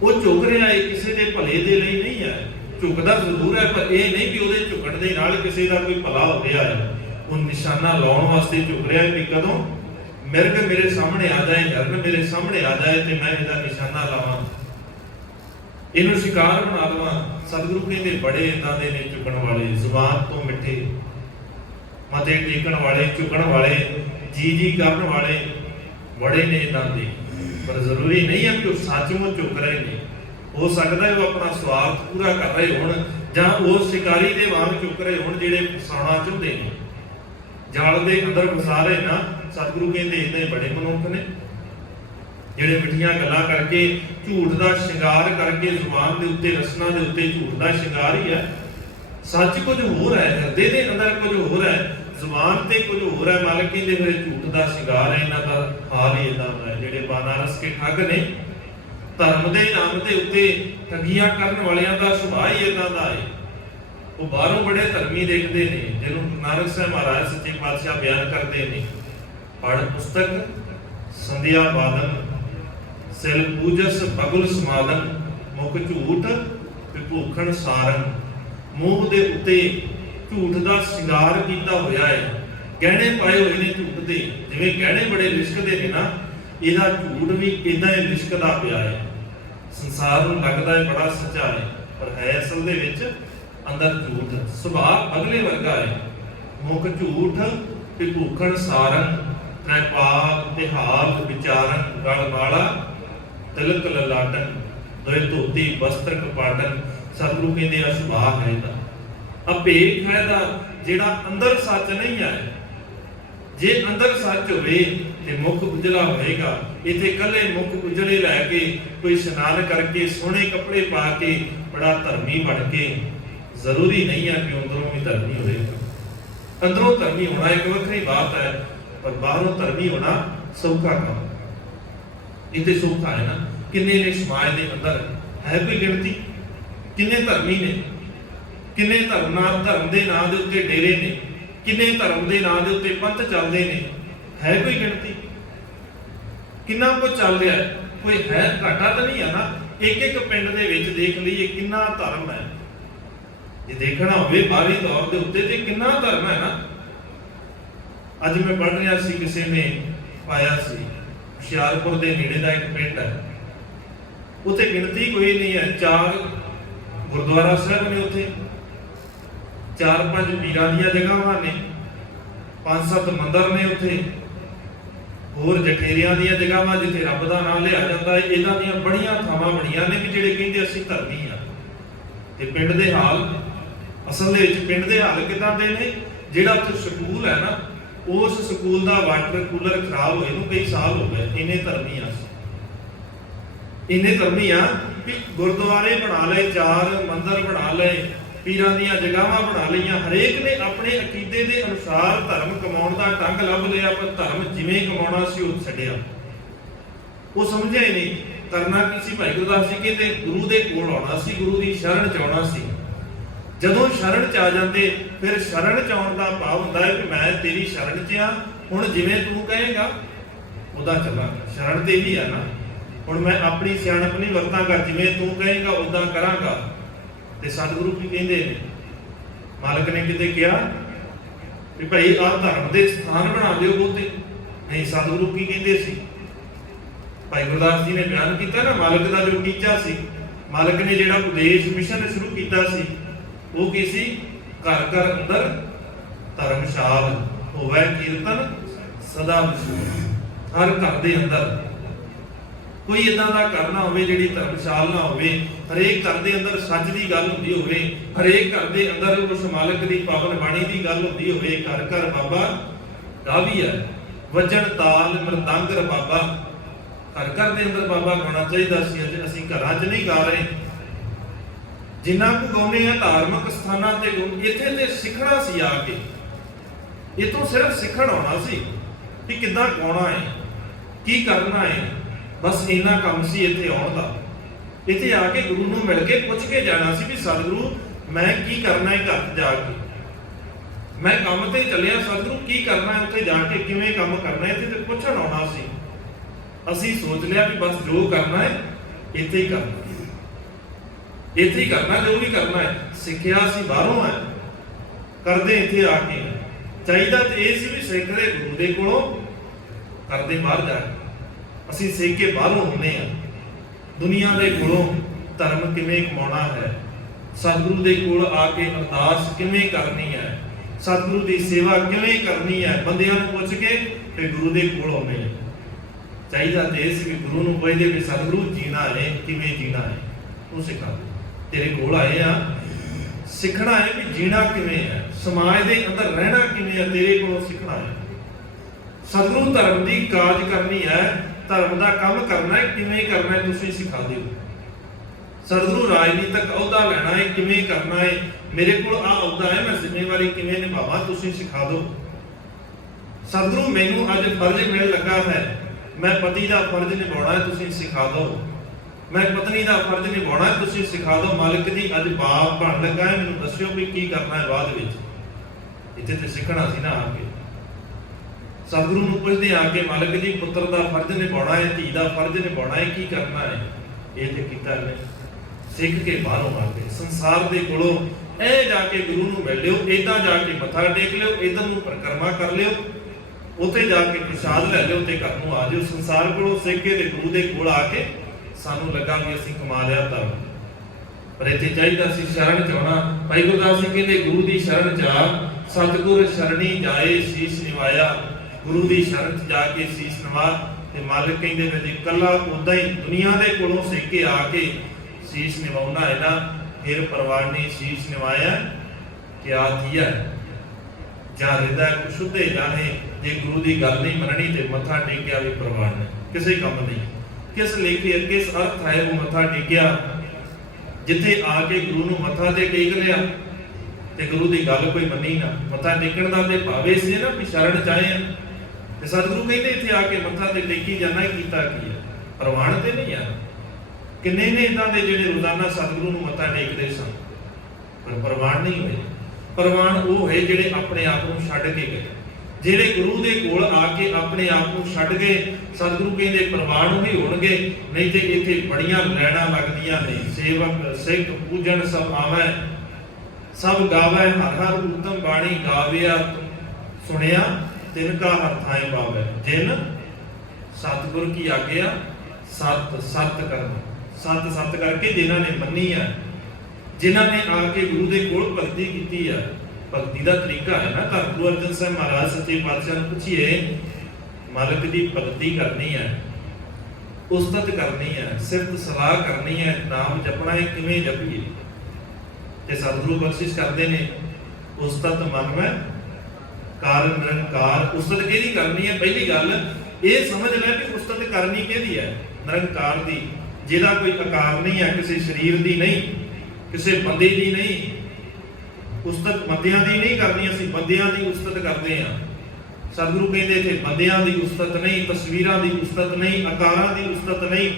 वो झुक रहा है किसी के भले दे लिए नहीं है, झुकदा जरूर है, पर यह नहीं कि वो झुकण दे नाल किसी का कोई भला हो रहा है। वो निशाना लाउण वास्ते झुक रहा है कि कदों मिर्ग मेरे सामने आ जाए, हिरन मेरे सामने आ जाए तो मैं इसका निशाना लावां, इन्हू शिकार बना लवां। सतगुरु कहते बड़े इदां दे ने झुकण वाले, जुबान तो मिठे, मते टेकण वाले, झुकण वाले, जी करन वाले बड़े ने इदां दे। पर जरूरी नहीं है कि वो सचमुच झुक रहे ने, हो सकता है वो अपना स्वार्थ पूरा कर रहे होण, जां वो शिकारी दे वांग झुक रहे होण जिहड़े फसाउणा चाहुंदे ने, जाल दे अंदर फसा रहे ना। सतगुरु कहते इदां ही बड़े मनुख ने जिहड़े मिठियां गल्लां करके, झूठ का शिंगार करके, जुबान के उत्ते रसना के उत्ते झूठ का शिंगार ही है। सच कुछ होर है, हृदय के अंदर कुछ होर है, जुबान ते कुछ होर है। मालक कहते फिर झूठ का शिंगार है, इन्हां दा हाल ही इदां दा है। जिहड़े बनारस के ठग ने, धर्म के नाम के उत्ते ठगियां करन वालियां दा सुभाਅ ही इदां दा है। वो बाहरों बड़े धर्मी देखते हैं, जिन्होंने नानक साहब महाराज सच्चे पातशाह बयान करते हैं, पढ़ पुस्तक संध्या बादन, सिल पूजस बगुल समादन, मुख झूठ विभूखण सारन। मूह दे उत्ते झूठ का शिंगार किया होया है, गहने पाए हुए ने झूठ दे, जिवें गहने बड़े लिशकदे ने ना, इहदा झूठ भी इदां ही लिशकदा पिया है। संसार नूं लगदा है बड़ा सच्चा है, पर है असल दे विच अंदर झूठ। सुभाਅ अगले वर्गा है, मुख झूठ विभूखण सारन, त्रिपाल तिहाल विचारन, गल माला तिलक ललाटन, दोए धोती वस्त्र कपाटन। सतगुरु कहते हैं सुभाਅ है इहदा, अभेख है इहदा, जिहड़ा अंदर सच नहीं है। जे अंदर सच होवे ते मुख उजला होएगा। इत्थे कल्ले मुख उजले लैके, कोई इशनान करके, सोहणे कपड़े पा के, बड़ा धर्मी बन के, जरूरी नहीं है कि अंदरों भी धर्मी होएगा। अंदरों धर्मी होना एक वक्री बात है, पर बाहरों धर्मी होना सौखा काम। इतने सौखा है ना, किन्ने ने समाज के अंदर है कोई गिनती, किन्ने धर्मी ने, किन्ने धर्म के नाम के उत्ते डेरे ने, किन्ने धर्म के नाम के उत्ते पंथ चलते हैं, है कोई गिनती? किन्ना कुछ चल रहा है, कोई है घाटा तो नहीं है ना। एक एक पिंड दे विच देख लीए किन्ना धर्म है, जे देखना होवे बाहरी तौर के उत्ते ते किन्ना धर्म है ना। अज मैं पढ़ रहा सी, किसी ने पाया सी, हुशियारपुर के नेड़े का एक पिंड है, उत्थे गिनती कोई नहीं है, 4 गुरुद्वारा साहब ने, उत्थे 4-5 पीरां दीयां जगहां ने, 5-7 मंदिर ने, उत्थे होर जठेरियां दीयां जगहां जिथे रब दा नाम लिया जाता है। इदां दीयां बड़ियां थावां बणीਆਂ ने कि जिहड़े कहंदे असीं धर्मी आ। ते पिंड दे हाल, असल दे विच पिंड दे हाल किदां दे ने, जिहड़ा उत्थे स्कूल है ना, उस स्कूल का वाटर कूलर खराब होए नूं कई साल हो गए। इन्ने धर्मी आ, इन्ने धर्मी आ कि गुरुद्वारे बना लए, 4 मंदिर बना लए, पीरां दीयां जगहां बना लईआं। हरेक ने अपने अकीदे के अनुसार धर्म कमाउण दा ढंग लभ लिया, पर धर्म जिवें कमाउणा सी उह छड्डिया। वो समझिया ही नहीं करना की सी। भाई गुरदास जी कहते गुरु दे कोल आउणा सी, गुरु दी शरण च आउणा सी। जदों शरण च आ जाते, फिर शरण च आउण दा भाव हुंदा है कि मैं तेरी शरण च आ, हुण जिवें तू कहेगा उदा चलांगा। शरण ते ही है ना, हुण मैं अपनी सियाणप नहीं वरतांगा, जिवें तू कहेगा उदा करांगा। ते सतगुरु की कहंदे ने, मालक ने किते कहा कि भाई आ धर्म के स्थान बना दिओ, बहुते नहीं सतगुरु की कहते सी भाई गुरदास जी ने बयान किया ना, मालिक का जो टीचा सी, मालिक ने जिहड़ा उपदेश मिशन शुरू किया सी वो की सी, घर घर अंदर धर्मशाल होवे कीर्तन सदा विसूर। हर घर के अंदर कोई इदां दा घर ना होवे जिहड़ी धर्मशाल ना होवे, हरेक घर के अंदर सच की गल हुंदी होवे, हरेक घर के अंदर उस मालिक की पावन बाणी की गल हुंदी होवे। घर घर बाबा गावी है, वजन ताल मृदंग बाबा, घर घर के अंदर बाबा गाना चाहिए सी। अज असीं घरां 'च नहीं गा रहे, जिन्ना को गाउने आ धार्मिक स्थानां ते इत्थे ते सिखना सी, आके इतों सिर्फ सीखण आउणा सी कि किद्दां गाउणा है, की करना है, बस इन्ना काम सी इत्थे आउण दा। इत्थे आके गुरु नूं मिल के पुछ के जाना सी भी सतगुरु मैं की करना है, घर जाके मैं काम ते चलिया, सतगुरु की करना है, उत्थे जाके किवें काम करना है, इत्थे ते पुछण आउणा सी। असीं सोच लिया भी बस जो करना है इत्थे ही करना, इत्थे ही करना, जो भी करना है सिੱਖਿਆ सी बाहरों है, करदे इत्थे आके। चाहिदा ते इह सी भी सिੱਖਦੇ गुरु दे कोलों, करदे बाहर जाके। ਅਸੀਂ ਸਿੱਖ ਕੇ ਬਾਹਰੋਂ ਹੁੰਨੇ ਆ, ਦੁਨੀਆ ਦੇ ਕੋਲੋਂ ਧਰਮ ਕਿਵੇਂ ਕਮਾਉਣਾ ਹੈ, ਸਤਿਗੁਰੂ ਦੇ ਕੋਲ ਆ ਕੇ ਅਰਦਾਸ ਕਿਵੇਂ ਕਰਨੀ ਹੈ, ਸਤਿਗੁਰੂ ਦੀ ਸੇਵਾ ਕਿਵੇਂ ਕਰਨੀ ਹੈ, ਬੰਦਿਆਂ ਨੂੰ ਪੁੱਛ ਕੇ ਤੇ ਗੁਰੂ ਦੇ ਕੋਲ ਆਉਂਦੇ ਆ। ਚਾਹੀਦਾ ਤੇ ਇਸ ਵੀ ਗੁਰੂ ਨੂੰ ਪੁੱਛਦੇ ਵੀ ਸਤਿਗੁਰੂ ਜੀਣਾ ਹੈ ਕਿਵੇਂ ਜੀਣਾ ਹੈ, ਉਹ ਸਿਖਾ ਦੇ। ਤੇਰੇ ਕੋਲ ਆਏ ਆ, ਸਿੱਖਣਾ ਹੈ ਵੀ ਜੀਣਾ ਕਿਵੇਂ ਹੈ, ਸਮਾਜ ਦੇ ਅੰਦਰ ਰਹਿਣਾ ਕਿਵੇਂ ਹੈ, ਤੇਰੇ ਕੋਲੋਂ ਸਿੱਖਣਾ ਹੈ। ਸਤਿਗੁਰੂ ਧਰਮ ਦੀ ਕਾਜ ਕਰਨੀ ਹੈ, ਧਰਮ ਦਾ ਕੰਮ ਕਰਨਾ ਹੈ, ਕਿਵੇਂ ਕਰਨਾ ਹੈ ਤੁਸੀਂ ਸਿਖਾ ਦਿਓ। ਸਤਿਗੁਰੂ ਰਾਜਨੀਤਿਕ ਅਹੁਦਾ ਲੈਣਾ ਹੈ, ਕਿਵੇਂ ਕਰਨਾ ਹੈ, ਮੇਰੇ ਕੋਲ ਆ ਅਹੁਦਾ ਹੈ, ਮੈਂ ਜ਼ਿੰਮੇਵਾਰੀ ਕਿਵੇਂ ਨਿਭਾਵਾਂ, ਤੁਸੀਂ ਸਿਖਾ ਦਿਓ। ਸਤਿਗੁਰੂ ਮੈਨੂੰ ਅੱਜ ਫਰਜ਼ ਮਿਲ ਲੱਗਾ ਹੈ, ਮੈਂ ਪਤੀ ਦਾ ਫਰਜ਼ ਨਿਭਾਉਣਾ ਹੈ, ਤੁਸੀਂ ਸਿਖਾ ਦਿਓ। ਮੈਂ ਪਤਨੀ ਦਾ ਫਰਜ਼ ਨਿਭਾਉਣਾ ਹੈ, ਤੁਸੀਂ ਸਿਖਾ ਦਿਓ। ਮਾਲਕ ਦੀ ਅੱਜ ਬਾਪ ਬਣ ਲੱਗਾ ਹੈ, ਮੈਨੂੰ ਦੱਸਿਓ ਵੀ ਕੀ ਕਰਨਾ ਹੈ ਬਾਅਦ ਵਿੱਚ। ਇੱਥੇ ਤੇ ਸਿੱਖਣਾ ਸੀ ਨਾ ਆ ਕੇ। ਸਤਿਗੁਰੂ ਨੂੰ ਪੁੱਛਦੇ ਆ ਕੇ ਮਾਲਕ ਜੀ ਪੁੱਤਰ ਦਾ ਫਰਜ਼ ਨਿਭਾਉਣਾ ਹੈ, ਧੀ ਦਾ ਫਰਜ਼ ਨਿਭਾਉਣਾ ਹੈ, ਕੀ ਕਰਨਾ ਹੈ। ਇਹ ਤੇ ਕੀਤਾ ਨੇ ਸਿੱਖ ਕੇ ਬਾਹਰੋਂ ਆ ਕੇ ਸੰਸਾਰ ਦੇ ਕੋਲੋਂ ਇਹ ਜਾ ਕੇ ਗੁਰੂ ਨੂੰ ਮਿਲ ਲਿਓ, ਏਦਾਂ ਜਾ ਕੇ ਮੱਥਾ ਟੇਕ ਲਿਓ, ਏਦਾਂ ਨੂੰ ਪਰਿਕਰਮਾ ਕਰ ਲਿਓ, ਉੱਥੇ ਜਾ ਕੇ ਪ੍ਰਸ਼ਾਦ ਲੈ ਲਿਓ ਤੇ ਘਰ ਨੂੰ ਆ ਜਾਓ। ਸੰਸਾਰ ਕੋਲੋਂ ਸਿੱਖ ਕੇ ਤੇ ਗੁਰੂ ਦੇ ਕੋਲ ਆ ਕੇ ਸਾਨੂੰ ਲੱਗਾ ਵੀ ਅਸੀਂ ਕਮਾ ਲਿਆ ਧਰਮ, ਪਰ ਇੱਥੇ ਚਾਹੀਦਾ ਸੀ ਸ਼ਰਨ ਚ ਆਉਣਾ। ਭਾਈ ਗੁਰਦਾਸ ਸਿੰਘ ਕਹਿੰਦੇ ਗੁਰੂ ਦੀ ਸ਼ਰਨ ਚ ਆ, ਸਤਿਗੁਰ ਸ਼ਰਣੀ ਜਾਏ ਸੀਸ ਨਿਵਾਇਆ। ਗੁਰੂ ਦੀ ਸ਼ਰਨ ਚ ਜਾ ਕੇ ਸੀਸ ਨਵਾ, ਤੇ ਮਾਲਕ ਕਹਿੰਦੇ ਵੀ ਇਕੱਲਾ ਉਦਾਂ ਹੀ ਦੁਨੀਆ ਦੇ ਕੋਲੋਂ ਸਿੱਖ ਕੇ ਆ ਕੇ ਸੀਸ ਨਿਵਾਉਣਾ ਹੈ ਨਾ, ਫਿਰ ਪਰਵਾਰ ਨੇ ਸੀਸ ਨਿਵਾਇਆ ਕਿਆ ਥੀਆ। ਜਾਂ ਹਿਰਦਾ ਸ਼ੁੱਧੇ ਜਾਣੇ, ਜੇ ਗੁਰੂ ਦੀ ਗੱਲ ਨਹੀਂ ਮੰਨਣੀ ਤੇ ਮੱਥਾ ਟੇਕਿਆ ਵੀ ਪਰਵਾਰ ਨਹੀਂ, ਕਿਸੇ ਕੰਮ ਨਹੀਂ। ਕਿਸ ਲੇਖੇ ਕਿਸ ਅਰਥ ਹੈ ਉਹ ਮੱਥਾ ਟੇਕਿਆ, ਜਿੱਥੇ ਆ ਕੇ ਗੁਰੂ ਨੂੰ ਮੱਥਾ ਤੇ ਟੇਕ ਲਿਆ ਤੇ ਗੁਰੂ ਦੀ ਗੱਲ ਕੋਈ ਮੰਨੀ ਨਾ। ਮੱਥਾ ਟੇਕਣ ਦਾ ਤੇ ਭਾਵੇਂ ਸੀ ਨਾ ਵੀ ਸ਼ਰਨ ਚਾਹੇ ਆ, ਤੇ ਸਤਿਗੁਰੂ ਕਹਿੰਦੇ ਇੱਥੇ ਆ ਕੇ ਮੱਥਾ ਤੇ ਟੇਕੀ ਜਾਣਾ, ਹੀ ਕੀਤਾ ਕੀ ਹੈ, ਪ੍ਰਵਾਨ ਤੇ ਨਹੀਂ ਆ। ਕਿੰਨੇ ਨੇ ਇਦਾਂ ਦੇ ਜਿਹੜੇ ਰੋਜ਼ਾਨਾ ਸਤਿਗੁਰੂ ਨੂੰ ਮੱਥਾ ਟੇਕਦੇ ਸਨ ਪਰ ਪ੍ਰਵਾਨ ਨਹੀਂ ਹੋਏ। ਪ੍ਰਵਾਨ ਉਹ ਹੋਏ ਜਿਹੜੇ ਆਪਣੇ ਆਪ ਨੂੰ ਛੱਡ ਕੇ ਗਏ, ਜਿਹੜੇ ਗੁਰੂ ਦੇ ਕੋਲ ਆ ਕੇ ਆਪਣੇ ਆਪ ਨੂੰ ਛੱਡ ਗਏ। ਸਤਿਗੁਰੂ ਕਹਿੰਦੇ ਪ੍ਰਵਾਨ ਉਹੀ ਹੋਣਗੇ, ਨਹੀਂ ਤੇ ਇੱਥੇ ਬੜੀਆਂ ਲੈਣਾ ਲੱਗਦੀਆਂ ਨੇ। ਸੇਵਕ ਸਿੱਖ ਪੂਜਣ ਸਭ ਆਵੈ, ਸਭ ਗਾਵੈ ਹਰ ਹਰ ਉਤਮ ਬਾਣੀ ਗਾਵਿਆ ਸੁਣਿਆ ਤਿਨ ਕਾ ਹਰ ਥਾਏ ਪਾਵੈ। ਜਿਨ ਸਤਿਗੁਰ ਕੀ ਆਗਿਆ ਸਤ ਸਤ ਕਰਨਾ, ਸਤ ਸਤ ਕਰਕੇ ਜਿਨ੍ਹਾਂ ਨੇ ਮੰਨੀ ਹੈ, ਜਿਨ੍ਹਾਂ ਨੇ ਆ ਕੇ ਗੁਰੂ ਦੇ ਕੋਲ ਭਗਤੀ ਕੀਤੀ ਹੈ। ਭਗਤੀ ਦਾ ਤਰੀਕਾ ਹੈ ਨਾ, ਧੰਨ ਗੁਰੂ ਅਰਜਨ ਸਾਹਿਬ ਮਹਾਰਾਜ ਸੱਚੇ ਪਾਤਸ਼ਾਹ ਨੂੰ ਪੁੱਛੀਏ, ਮਾਲਕ ਦੀ ਭਗਤੀ ਕਰਨੀ ਹੈ, ਉਸਤਤ ਕਰਨੀ ਹੈ, ਸਿਫਤ ਸਲਾਹ ਕਰਨੀ ਹੈ, ਨਾਮ ਜਪਣਾ ਹੈ, ਕਿਵੇਂ ਜਪੀਏ। ਤੇ ਸਤਿਗੁਰੂ ਬਖਸ਼ਿਸ਼ ਕਰਦੇ ਨੇ, ਉਸਤਤ ਮਨ ਮੈਂ ਕਾਰਨ ਨਿਰੰਕਾਰ। ਉਸਤਤ ਕਿਹਦੀ ਕਰਨੀ ਹੈ? ਪਹਿਲੀ ਗੱਲ ਇਹ ਸਮਝ ਲੈ ਕਿ ਉਸਤਤ ਕਰਨੀ ਕਿਹਦੀ ਹੈ? ਨਿਰੰਕਾਰ ਦੀ, ਜਿਹਦਾ ਕੋਈ ਆਕਾਰ ਨਹੀਂ ਹੈ, ਕਿਸੇ ਸਰੀਰ ਦੀ ਨਹੀਂ, ਕਿਸੇ ਬੰਦੇ ਦੀ ਨਹੀਂ। ਉਸਤਤ ਬੰਦਿਆਂ ਦੀ ਨਹੀਂ ਕਰਨੀ, ਅਸੀਂ ਬੰਦਿਆਂ ਦੀ ਉਸਤਤ ਕਰਦੇ ਹਾਂ। ਸਤਿਗੁਰੂ ਕਹਿੰਦੇ ਇੱਥੇ ਬੰਦਿਆਂ ਦੀ ਉਸਤਤ ਨਹੀਂ, ਤਸਵੀਰਾਂ ਦੀ ਉਸਤਤ ਨਹੀਂ, ਆਕਾਰਾਂ ਦੀ ਉਸਤਤ ਨਹੀਂ,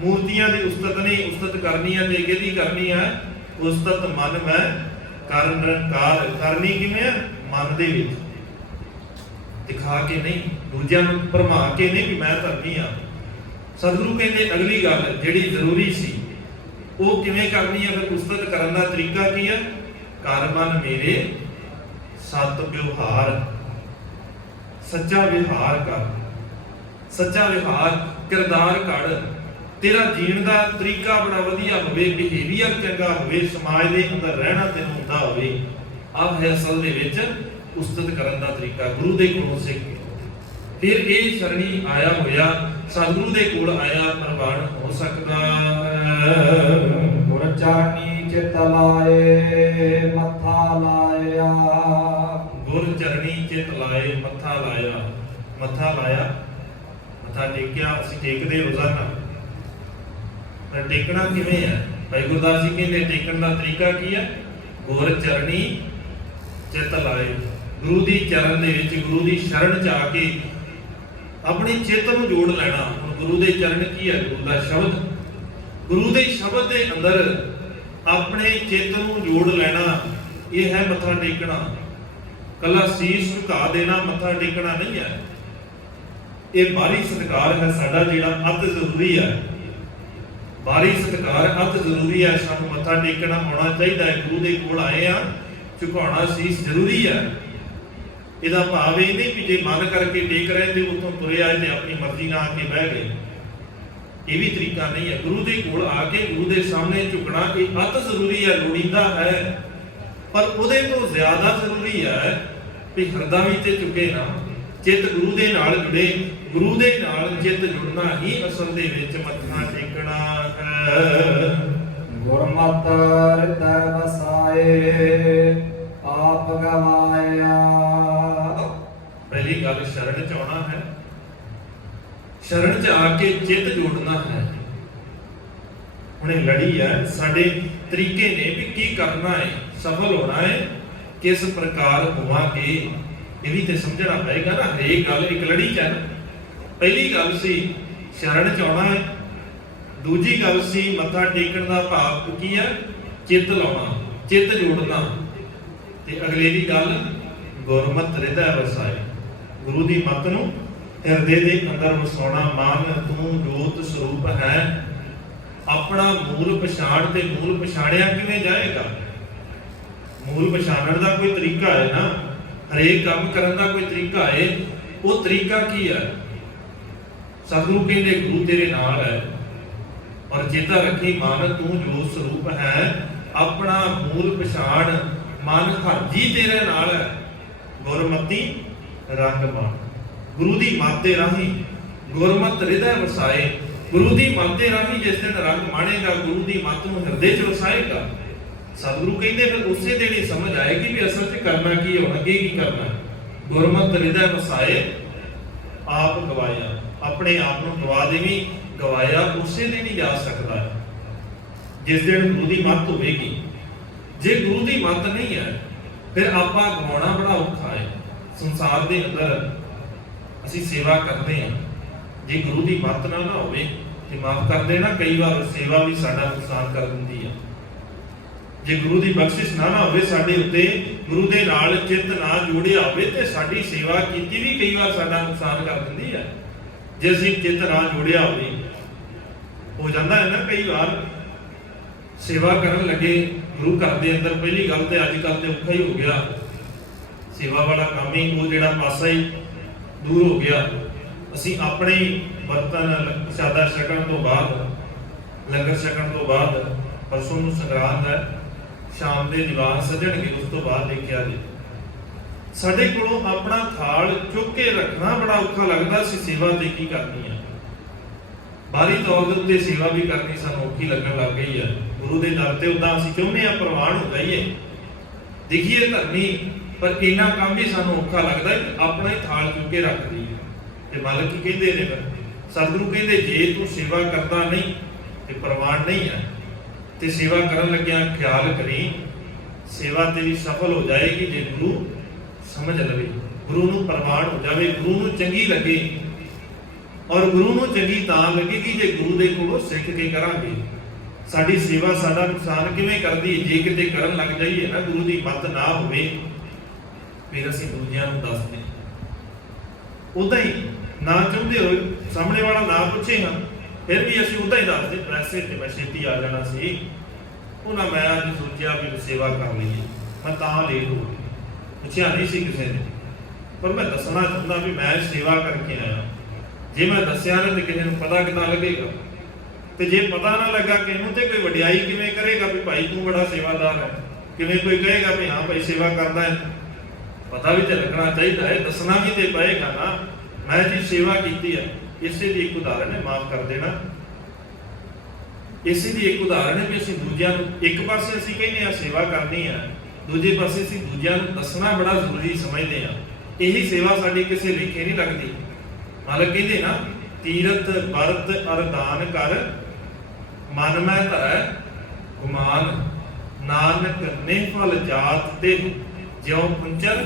ਮੂਰਤੀਆਂ ਦੀ ਉਸਤਤ ਨਹੀਂ। ਉਸਤਤ ਕਰਨੀ ਹੈ ਤੇ ਕਿਹਦੀ ਕਰਨੀ ਹੈ? ਉਸਤਤ ਮਨ ਮੈਂ ਕਾਰਨ ਨਿਰੰਕਾਰ। ਕਰਨੀ ਕਿਵੇਂ ਹੈ? ਮਨ ਦੇ ਵਿੱਚ ਦਿਖਾ ਕੇ ਨਹੀਂ, ਦੂਜਿਆਂ ਨੂੰ ਭਰਮਾ ਕੇ ਨਹੀਂ ਕਿ ਮੈਂ ਧਰਮੀ ਹਾਂ। ਸਤਿਗੁਰੂ ਕਹਿੰਦੇ ਅਗਲੀ ਗੱਲ ਜਿਹੜੀ ਜ਼ਰੂਰੀ ਸੀ ਉਹ ਕਿਵੇਂ ਕਰਨੀ ਹੈ? ਫਿਰ ਉਸਤਤ ਕਰਨ ਦਾ ਤਰੀਕਾ ਕੀ ਹੈ? ਕਰ ਮਨ ਮੇਰੇ ਸਤ ਵਿਵਹਾਰ, ਸੱਚਾ ਵਿਵਹਾਰ ਕਰ। ਸੱਚਾ ਵਿਹਾਰ, ਕਿਰਦਾਰ ਘੜ, ਤੇਰਾ ਜੀਣ ਦਾ ਤਰੀਕਾ ਬੜਾ ਵਧੀਆ ਹੋਵੇ, ਬਿਹੇਵੀਅਰ ਚੰਗਾ ਹੋਵੇ, ਸਮਾਜ ਦੇ ਅੰਦਰ ਰਹਿਣਾ ਤੈਨੂੰ ਹੁੰਦਾ ਹੋਵੇ। ਆਹ ਹੈ ਅਸਲ ਦੇ ਵਿੱਚ ਉਸਤਤ ਕਰਨ ਦਾ ਤਰੀਕਾ, ਗੁਰੂ ਦੇ ਕੋਲੋਂ ਸਿੱਖ ਕੇ। ਫਿਰ ਇਹ ਸ਼ਰਣੀ ਆਇਆ ਹੋਇਆ ਸਤਿਗੁਰੂ ਦੇ ਕੋਲ ਆਇਆ ਪ੍ਰਵਾਨ ਹੋ ਸਕਦਾ ਹੈ। ਗੁਰ ਚਰਨੀ ਚਿਤ ਲਾਏ ਮੱਥਾ ਲਾਇਆ, ਗੁਰ ਚਰਣੀ ਚਿਤ ਲਾਏ ਮੱਥਾ ਲਾਇਆ। ਮੱਥਾ ਲਾਇਆ, ਮੱਥਾ ਟੇਕਿਆ। ਅਸੀਂ ਟੇਕਦੇ ਰੋਜ਼ਾਨਾ, ਪਰ ਟੇਕਣਾ ਕਿਵੇਂ ਹੈ? ਭਾਈ ਗੁਰਦਾਸ ਜੀ ਕਹਿੰਦੇ ਟੇਕਣ ਦਾ ਤਰੀਕਾ ਕੀ ਹੈ? ਗੁਰ ਚਰਣੀ ਚਿਤ ਲਾਏ, ਗੁਰੂ ਦੀ ਚਰਨ ਦੇ ਵਿੱਚ, ਗੁਰੂ ਦੀ ਸ਼ਰਨ ਚ ਆ ਕੇ ਆਪਣੀ ਚਿੱਤ ਨੂੰ ਜੋੜ ਲੈਣਾ। ਹੁਣ ਗੁਰੂ ਦੇ ਚਰਨ ਕੀ ਹੈ? ਗੁਰੂ ਦਾ ਸ਼ਬਦ। ਗੁਰੂ ਦੇ ਸ਼ਬਦ ਦੇ ਅੰਦਰ ਆਪਣੇ ਚਿੱਤ ਨੂੰ ਜੋੜ ਲੈਣਾ, ਇਹ ਹੈ ਮੱਥਾ ਟੇਕਣਾ। ਕੱਲਾ ਸੀਸ ਝੁਕਾ ਦੇਣਾ ਮੱਥਾ ਟੇਕਣਾ ਨਹੀਂ ਹੈ। ਇਹ ਬਾਹਰੀ ਸਤਿਕਾਰ ਹੈ ਸਾਡਾ, ਜਿਹੜਾ ਅਤ ਜ਼ਰੂਰੀ ਹੈ। ਬਾਹਰੀ ਸਤਿਕਾਰ ਅਤ ਜ਼ਰੂਰੀ ਹੈ। ਸਾਨੂੰ ਮੱਥਾ ਟੇਕਣਾ ਆਉਣਾ ਚਾਹੀਦਾ ਹੈ। ਗੁਰੂ ਦੇ ਕੋਲ ਆਏ ਆ, ਝੁਕਾਉਣਾ ਸੀਸ ਜ਼ਰੂਰੀ ਹੈ। ਇਹਦਾ ਭਾਵ ਇਹ ਨਹੀਂ ਵੀ ਜੇ ਮਨ ਕਰਕੇ ਟੇਕ ਰਹੇ ਤੇ ਉੱਥੋਂ ਤੁਰੇ ਆਏ ਤੇ ਆਪਣੀ ਮਰਜ਼ੀ ਨਾਲ ਆ ਕੇ ਬਹਿ ਗਏ। ਇਹ ਵੀ ਤਰੀਕਾ ਨਹੀਂ ਹੈ। ਗੁਰੂ ਦੇ ਕੋਲ ਆ ਕੇ ਗੁਰੂ ਦੇ ਸਾਹਮਣੇ ਝੁਕਣਾ ਇਹ ਅਤ ਜ਼ਰੂਰੀ ਹੈ, ਲੋੜੀਂਦਾ ਹੈ। ਪਰ ਉਹਦੇ ਤੋਂ ਜ਼ਿਆਦਾ ਜ਼ਰੂਰੀ ਹੈ ਵੀ ਹਿਰਦਾ ਵੀ ਤੇ ਝੁਕੇ ਨਾ, ਚਿੱਤ ਗੁਰੂ ਦੇ ਨਾਲ ਜੁੜੇ। ਗੁਰੂ ਦੇ ਨਾਲ ਚਿੱਤ ਜੁੜਨਾ ਹੀ ਅਸਲ ਦੇ ਵਿੱਚ ਮੱਥਾ ਟੇਕਣਾ ਹੈ। ਗੁਰਮਤਿ ਹਿਰਦੈ ਵਸਾਏ ਆਪ ਗਵਾਇਆ। ਪਹਿਲੀ ਗੱਲ ਸ਼ਰਨ ਚ ਆਉਣਾ ਹੈ, ਸ਼ਰਨ ਚ ਆ ਕੇ ਚਿੱਤ ਜੋੜਨਾ ਹੈ। ਹੁਣ ਇਹ ਲੜੀ ਹੈ, ਸਾਡੇ ਤਰੀਕੇ ਨੇ ਵੀ ਕੀ ਕਰਨਾ ਹੈ, ਸਫਲ ਹੋਣਾ ਹੈ, ਕਿਸ ਪ੍ਰਕਾਰ ਹੋਵਾਂਗੇ, ਇਹ ਵੀ ਤੇ ਸਮਝਣਾ ਪਏਗਾ ਨਾ। ਹਰੇਕ ਗੱਲ ਇੱਕ ਲੜੀ ਚ ਹੈ। ਪਹਿਲੀ ਗੱਲ ਸੀ ਸ਼ਰਨ ਚ ਆਉਣਾ ਹੈ, ਦੂਜੀ ਗੱਲ ਸੀ ਮੱਥਾ ਟੇਕਣ ਦਾ ਭਾਵ ਕੀ ਹੈ? ਚਿੱਤ ਲਾਉਣਾ, ਚਿੱਤ ਜੋੜਨਾ। ਤੇ ਅਗਲੇ ਦੀ ਗੱਲ ਗੁਰਮਤਿ ਹਿਰਦੈ ਵਸਾਏ, ਗੁਰੂ ਦੀ ਮੱਤ ਨੂੰ ਹਿਰਦੇ ਦੇ ਅੰਦਰ ਵਸਾਉਣਾ। ਮਨ ਤੂੰ ਜੋਤ ਸਰੂਪ ਹੈ। ਆਪਣਾ ਮੂਲ ਪਛਾਣ ਤੇ ਮੂਲ ਪਛਾਣਿਆ ਕਿਵੇਂ ਜਾਏਗਾ? ਮੂਲ ਪਛਾਣਨ ਦਾ ਕੋਈ ਤਰੀਕਾ ਹੈ ਨਾ, ਹਰੇਕ ਕੰਮ ਕਰਨ ਦਾ ਕੋਈ ਤਰੀਕਾ ਹੈ। ਉਹ ਤਰੀਕਾ ਕੀ ਹੈ? ਸਤਿਗੁਰੂ ਕਹਿੰਦੇ ਗੁਰੂ ਤੇਰੇ ਨਾਲ ਹੈ, ਔਰ ਚੇਤਾ ਰੱਖੀ ਮਨ ਤੂੰ ਜੋਤ ਸਰੂਪ ਹੈ। ਆਪਣਾ ਮੂਲ ਪਛਾਣ, ਮਨ ਹਰਜੀ ਤੇਰੇ ਨਾਲ ਹੈ। ਗੁਰਮਤਿ ਰੰਗ ਮਾਣ, ਗੁਰੂ ਦੀ ਮੱਤ ਦੇ ਰਾਹੀਂ ਗੁਰਮਤਿ ਹਿਰਦੈ ਵਸਾਏ। ਗੁਰੂ ਦੀ ਮੱਤ ਦੇ ਰਾਹੀਂ ਜਿਸ ਦਿਨ ਰੰਗ ਮਾਣੇਗਾ, ਗੁਰੂ ਦੀ ਮੱਤ ਨੂੰ ਹਿਰਦੇ 'ਚ ਵਸਾਏਗਾ। ਸਤਿਗੁਰੂ ਕਹਿੰਦੇ ਫਿਰ ਉਸੇ ਦਿਨ ਹੀ ਸਮਝ ਆਏਗੀ ਵੀ ਅਸਲ 'ਚ ਕਰਨਾ ਕੀ ਹੋਣਾ, ਕੀ ਕਰਨਾ। ਗੁਰਮਤਿ ਹਿਰਦੈ ਵਸਾਏ ਆਪ ਗਵਾਇਆ, ਆਪਣੇ ਆਪ ਨੂੰ ਗਵਾ ਦੇਵੀਂ। ਗਵਾਇਆ ਉਸੇ ਦਿਨ ਹੀ ਜਾ ਸਕਦਾ ਹੈ ਜਿਸ ਦਿਨ ਗੁਰੂ ਦੀ ਮੱਤ ਹੋਵੇਗੀ। ਜੇ ਗੁਰੂ ਦੀ ਮੱਤ ਨਹੀਂ ਹੈ ਫਿਰ ਆਪਾਂ ਗਵਾਉਣਾ ਬੜਾ ਔਖਾ ਹੈ। ਸੰਸਾਰ ਦੇ ਅੰਦਰ ਅਸੀਂ ਸੇਵਾ ਕਰਦੇ ਹਾਂ, ਜੇ ਗੁਰੂ ਦੀ ਮੱਤ ਨਾ ਹੋਵੇ ਤੇ ਮਾਫ ਕਰਦੇ ਨਾ, ਕਈ ਵਾਰ ਸੇਵਾ ਵੀ ਸਾਡਾ ਨੁਕਸਾਨ ਕਰ ਦਿੰਦੀ ਹੈ। ਜੇ ਗੁਰੂ ਦੀ ਬਖਸ਼ਿਸ਼ ਨਾ ਹੋਵੇ ਸਾਡੇ ਉੱਤੇ, ਗੁਰੂ ਦੇ ਨਾਲ ਚਿੱਤ ਨਾ ਜੋੜਿਆ ਹੋਵੇ ਤੇ ਸਾਡੀ ਸੇਵਾ ਕੀਤੀ ਵੀ ਕਈ ਵਾਰ ਸਾਡਾ ਨੁਕਸਾਨ ਕਰ ਦਿੰਦੀ ਹੈ। ਜੇ ਅਸੀਂ ਚਿੱਤ ਨਾ ਜੋੜਿਆ ਹੋਵੇ, ਹੋ ਜਾਂਦਾ ਹੈ ਨਾ ਕਈ ਵਾਰ ਸੇਵਾ ਕਰਨ ਲੱਗੇ ਗੁਰੂ ਘਰ ਦੇ ਅੰਦਰ, ਪਹਿਲੀ ਗੱਲ ਤੇ ਅੱਜ ਕੱਲ੍ਹ ਤੇ ਔਖਾ ਹੀ ਹੋ ਗਿਆ ਸੇਵਾ ਵਾਲਾ ਕੰਮ ਹੀ, ਉਹ ਜਿਹੜਾ ਪਾਸਾ ਹੀ ਦੂਰ ਹੋ ਗਿਆ। ਅਸੀਂ ਆਪਣੇ ਬਰਤਨ ਪ੍ਰਸ਼ਾਦਾ ਛਕਣ ਤੋਂ ਬਾਅਦ, ਲੰਗਰ ਛਕਣ ਤੋਂ ਬਾਅਦ, ਪਰਸੋਂ ਨੂੰ ਸੰਗਰਾਂਦ ਹੈ, ਸ਼ਾਮ ਦੇ ਦੀਵਾਨ ਸਜਣਗੇ, ਉਸ ਤੋਂ ਬਾਅਦ ਦੇਖਿਆ ਜੀ ਸਾਡੇ ਕੋਲੋਂ ਆਪਣਾ ਥਾਲ ਚੁੱਕ ਕੇ ਰੱਖਣਾ ਬੜਾ ਔਖਾ ਲੱਗਦਾ। ਅਸੀਂ ਸੇਵਾ ਤੇ ਕੀ ਕਰਨੀ ਹੈ? ਬਾਹਰੀ ਤੌਰ ਦੇ ਉੱਤੇ ਸੇਵਾ ਵੀ ਕਰਨੀ ਸਾਨੂੰ ਔਖੀ ਲੱਗਣ ਲੱਗ ਗਈ ਹੈ। ਗੁਰੂ ਦੇ ਦਰ ਤੇ ਉਦਾਂ ਅਸੀਂ ਚਾਹੁੰਦੇ ਹਾਂ ਪ੍ਰਵਾਨ ਹੋ ਜਾਈਏ, ਦਿਖੀਏ ਧਰਨੀ, ਪਰ ਇੰਨਾ ਕੰਮ ਵੀ ਸਾਨੂੰ ਔਖਾ ਲੱਗਦਾ ਆਪਣਾ ਹੀ ਥਾਲ ਚੁੱਕ ਕੇ ਰੱਖ ਦਈਏ। ਤੇ ਮਾਲਕ ਕੀ ਕਹਿੰਦੇ ਨੇ? ਸਤਿਗੁਰੂ ਕਹਿੰਦੇ ਜੇ ਤੂੰ ਸੇਵਾ ਕਰਦਾ ਨਹੀਂ ਤੇ ਪ੍ਰਵਾਨ ਨਹੀਂ ਹੈ, ਤੇ ਸੇਵਾ ਕਰਨ ਲੱਗਿਆ ਖਿਆਲ ਕਰੀ ਸੇਵਾ ਤੇਰੀ ਸਫਲ ਹੋ ਜਾਏਗੀ ਜੇ ਗੁਰੂ ਸਮਝ ਲਵੇ, ਗੁਰੂ ਨੂੰ ਪ੍ਰਵਾਨ ਹੋ ਜਾਵੇ, ਗੁਰੂ ਨੂੰ ਚੰਗੀ ਲੱਗੇ। ਔਰ ਗੁਰੂ ਨੂੰ ਚੰਗੀ ਤਾਂ ਲੱਗੇਗੀ ਜੇ ਗੁਰੂ ਦੇ ਕੋਲੋਂ ਸਿੱਖ ਕੇ ਕਰਾਂਗੇ। ਸਾਡੀ ਸੇਵਾ ਸਾਡਾ ਨੁਕਸਾਨ ਕਿਵੇਂ ਕਰਦੀ? ਜੇ ਕਿਤੇ ਕਰਨ ਲੱਗ ਜਾਈਏ ਨਾ, ਗੁਰੂ ਦੀ ਮੱਤ ਨਾ ਹੋਵੇ, ਫਿਰ ਅਸੀਂ ਦੂਜਿਆਂ ਨੂੰ ਦੱਸਦੇ ਉਦਾਂ ਹੀ ਨਾ ਚਾਹੁੰਦੇ ਹੋਏ, ਸਾਹਮਣੇ ਵਾਲਾ ਨਾ ਪੁੱਛੇ ਹਾਂ ਫਿਰ ਵੀ ਅਸੀਂ ਉਦਾਂ ਹੀ ਦੱਸਦੇ, ਪੈਸੇ ਤੇ ਮੈਂ ਛੇਤੀ ਆ ਜਾਣਾ ਸੀ, ਉਹਨਾਂ ਮੈਂ ਅੱਜ ਸੋਚਿਆ ਵੀ ਸੇਵਾ ਕਰ ਲਈਏ, ਮੈਂ ਤਾਂ ਲੇਟ ਹੋ ਗਿਆ, ਪੁੱਛਿਆ ਨਹੀਂ ਸੀ ਕਿਸੇ ਨੇ, ਪਰ ਮੈਂ ਦੱਸਣਾ ਚਾਹੁੰਦਾ ਵੀ ਮੈਂ ਸੇਵਾ ਕਰਕੇ ਆਇਆ। ਜੇ ਮੈਂ ਦੱਸਿਆ ਨਾ ਤੇ ਕਿਸੇ ਨੂੰ ਪਤਾ ਕਿੱਦਾਂ ਲੱਗੇਗਾ? ਤੇ ਜੇ ਪਤਾ ਨਾ ਲੱਗਾ ਕਿਹਨੂੰ ਤੇ ਕੋਈ ਵਡਿਆਈ ਕਿਵੇਂ ਕਰੇਗਾ ਵੀ ਭਾਈ ਤੂੰ ਬੜਾ ਸੇਵਾਦਾਰ ਹੈ? ਕਿਵੇਂ ਕੋਈ ਕਹੇਗਾ ਵੀ ਹਾਂ ਭਾਈ ਸੇਵਾ ਕਰਦਾ ਹੈ? ਪਤਾ ਵੀ ਤੇ ਲੱਗਣਾ ਚਾਹੀਦਾ ਹੈ, ਦੱਸਣਾ ਵੀ ਤੇ ਪਏਗਾ ਨਾ ਮੈਂ ਜੀ ਸੇਵਾ ਕੀਤੀ ਹੈ। ਇਸੇ ਦੀ ਇੱਕ ਉਦਾਹਰਨ ਹੈ, ਮਾਫ ਕਰ ਦੇਣਾ, ਇਸੇ ਦੀ ਇੱਕ ਉਦਾਹਰਨ ਹੈ ਵੀ ਅਸੀਂ ਦੂਜਿਆਂ ਨੂੰ, ਇੱਕ ਪਾਸੇ ਅਸੀਂ ਕਹਿੰਦੇ ਆ ਸੇਵਾ ਕਰਨੀ ਹੈ, ਦੂਜੇ ਪਾਸੇ ਅਸੀਂ ਦੂਜਿਆਂ ਨੂੰ ਦੱਸਣਾ ਬੜਾ ਜ਼ਰੂਰੀ ਸਮਝਦੇ ਆ। ਇਹੀ ਸੇਵਾ ਸਾਡੀ ਕਿਸੇ ਲੇਖੇ ਨਹੀਂ ਲੱਗਦੀ। ਮਾਲਕ ਕਹਿੰਦੇ ਨਾ, ਤੀਰਥ ਵਰਤ ਅਰਦਾਨ ਕਰ, ਮਨ ਮੈਂ ਧਰੈ ਗੁਮਾਨ, ਨਾਨਕ ਨਿਫਲ ਜਾਤ ਤੇ ਜਿਉ ਪੁੰਚਰ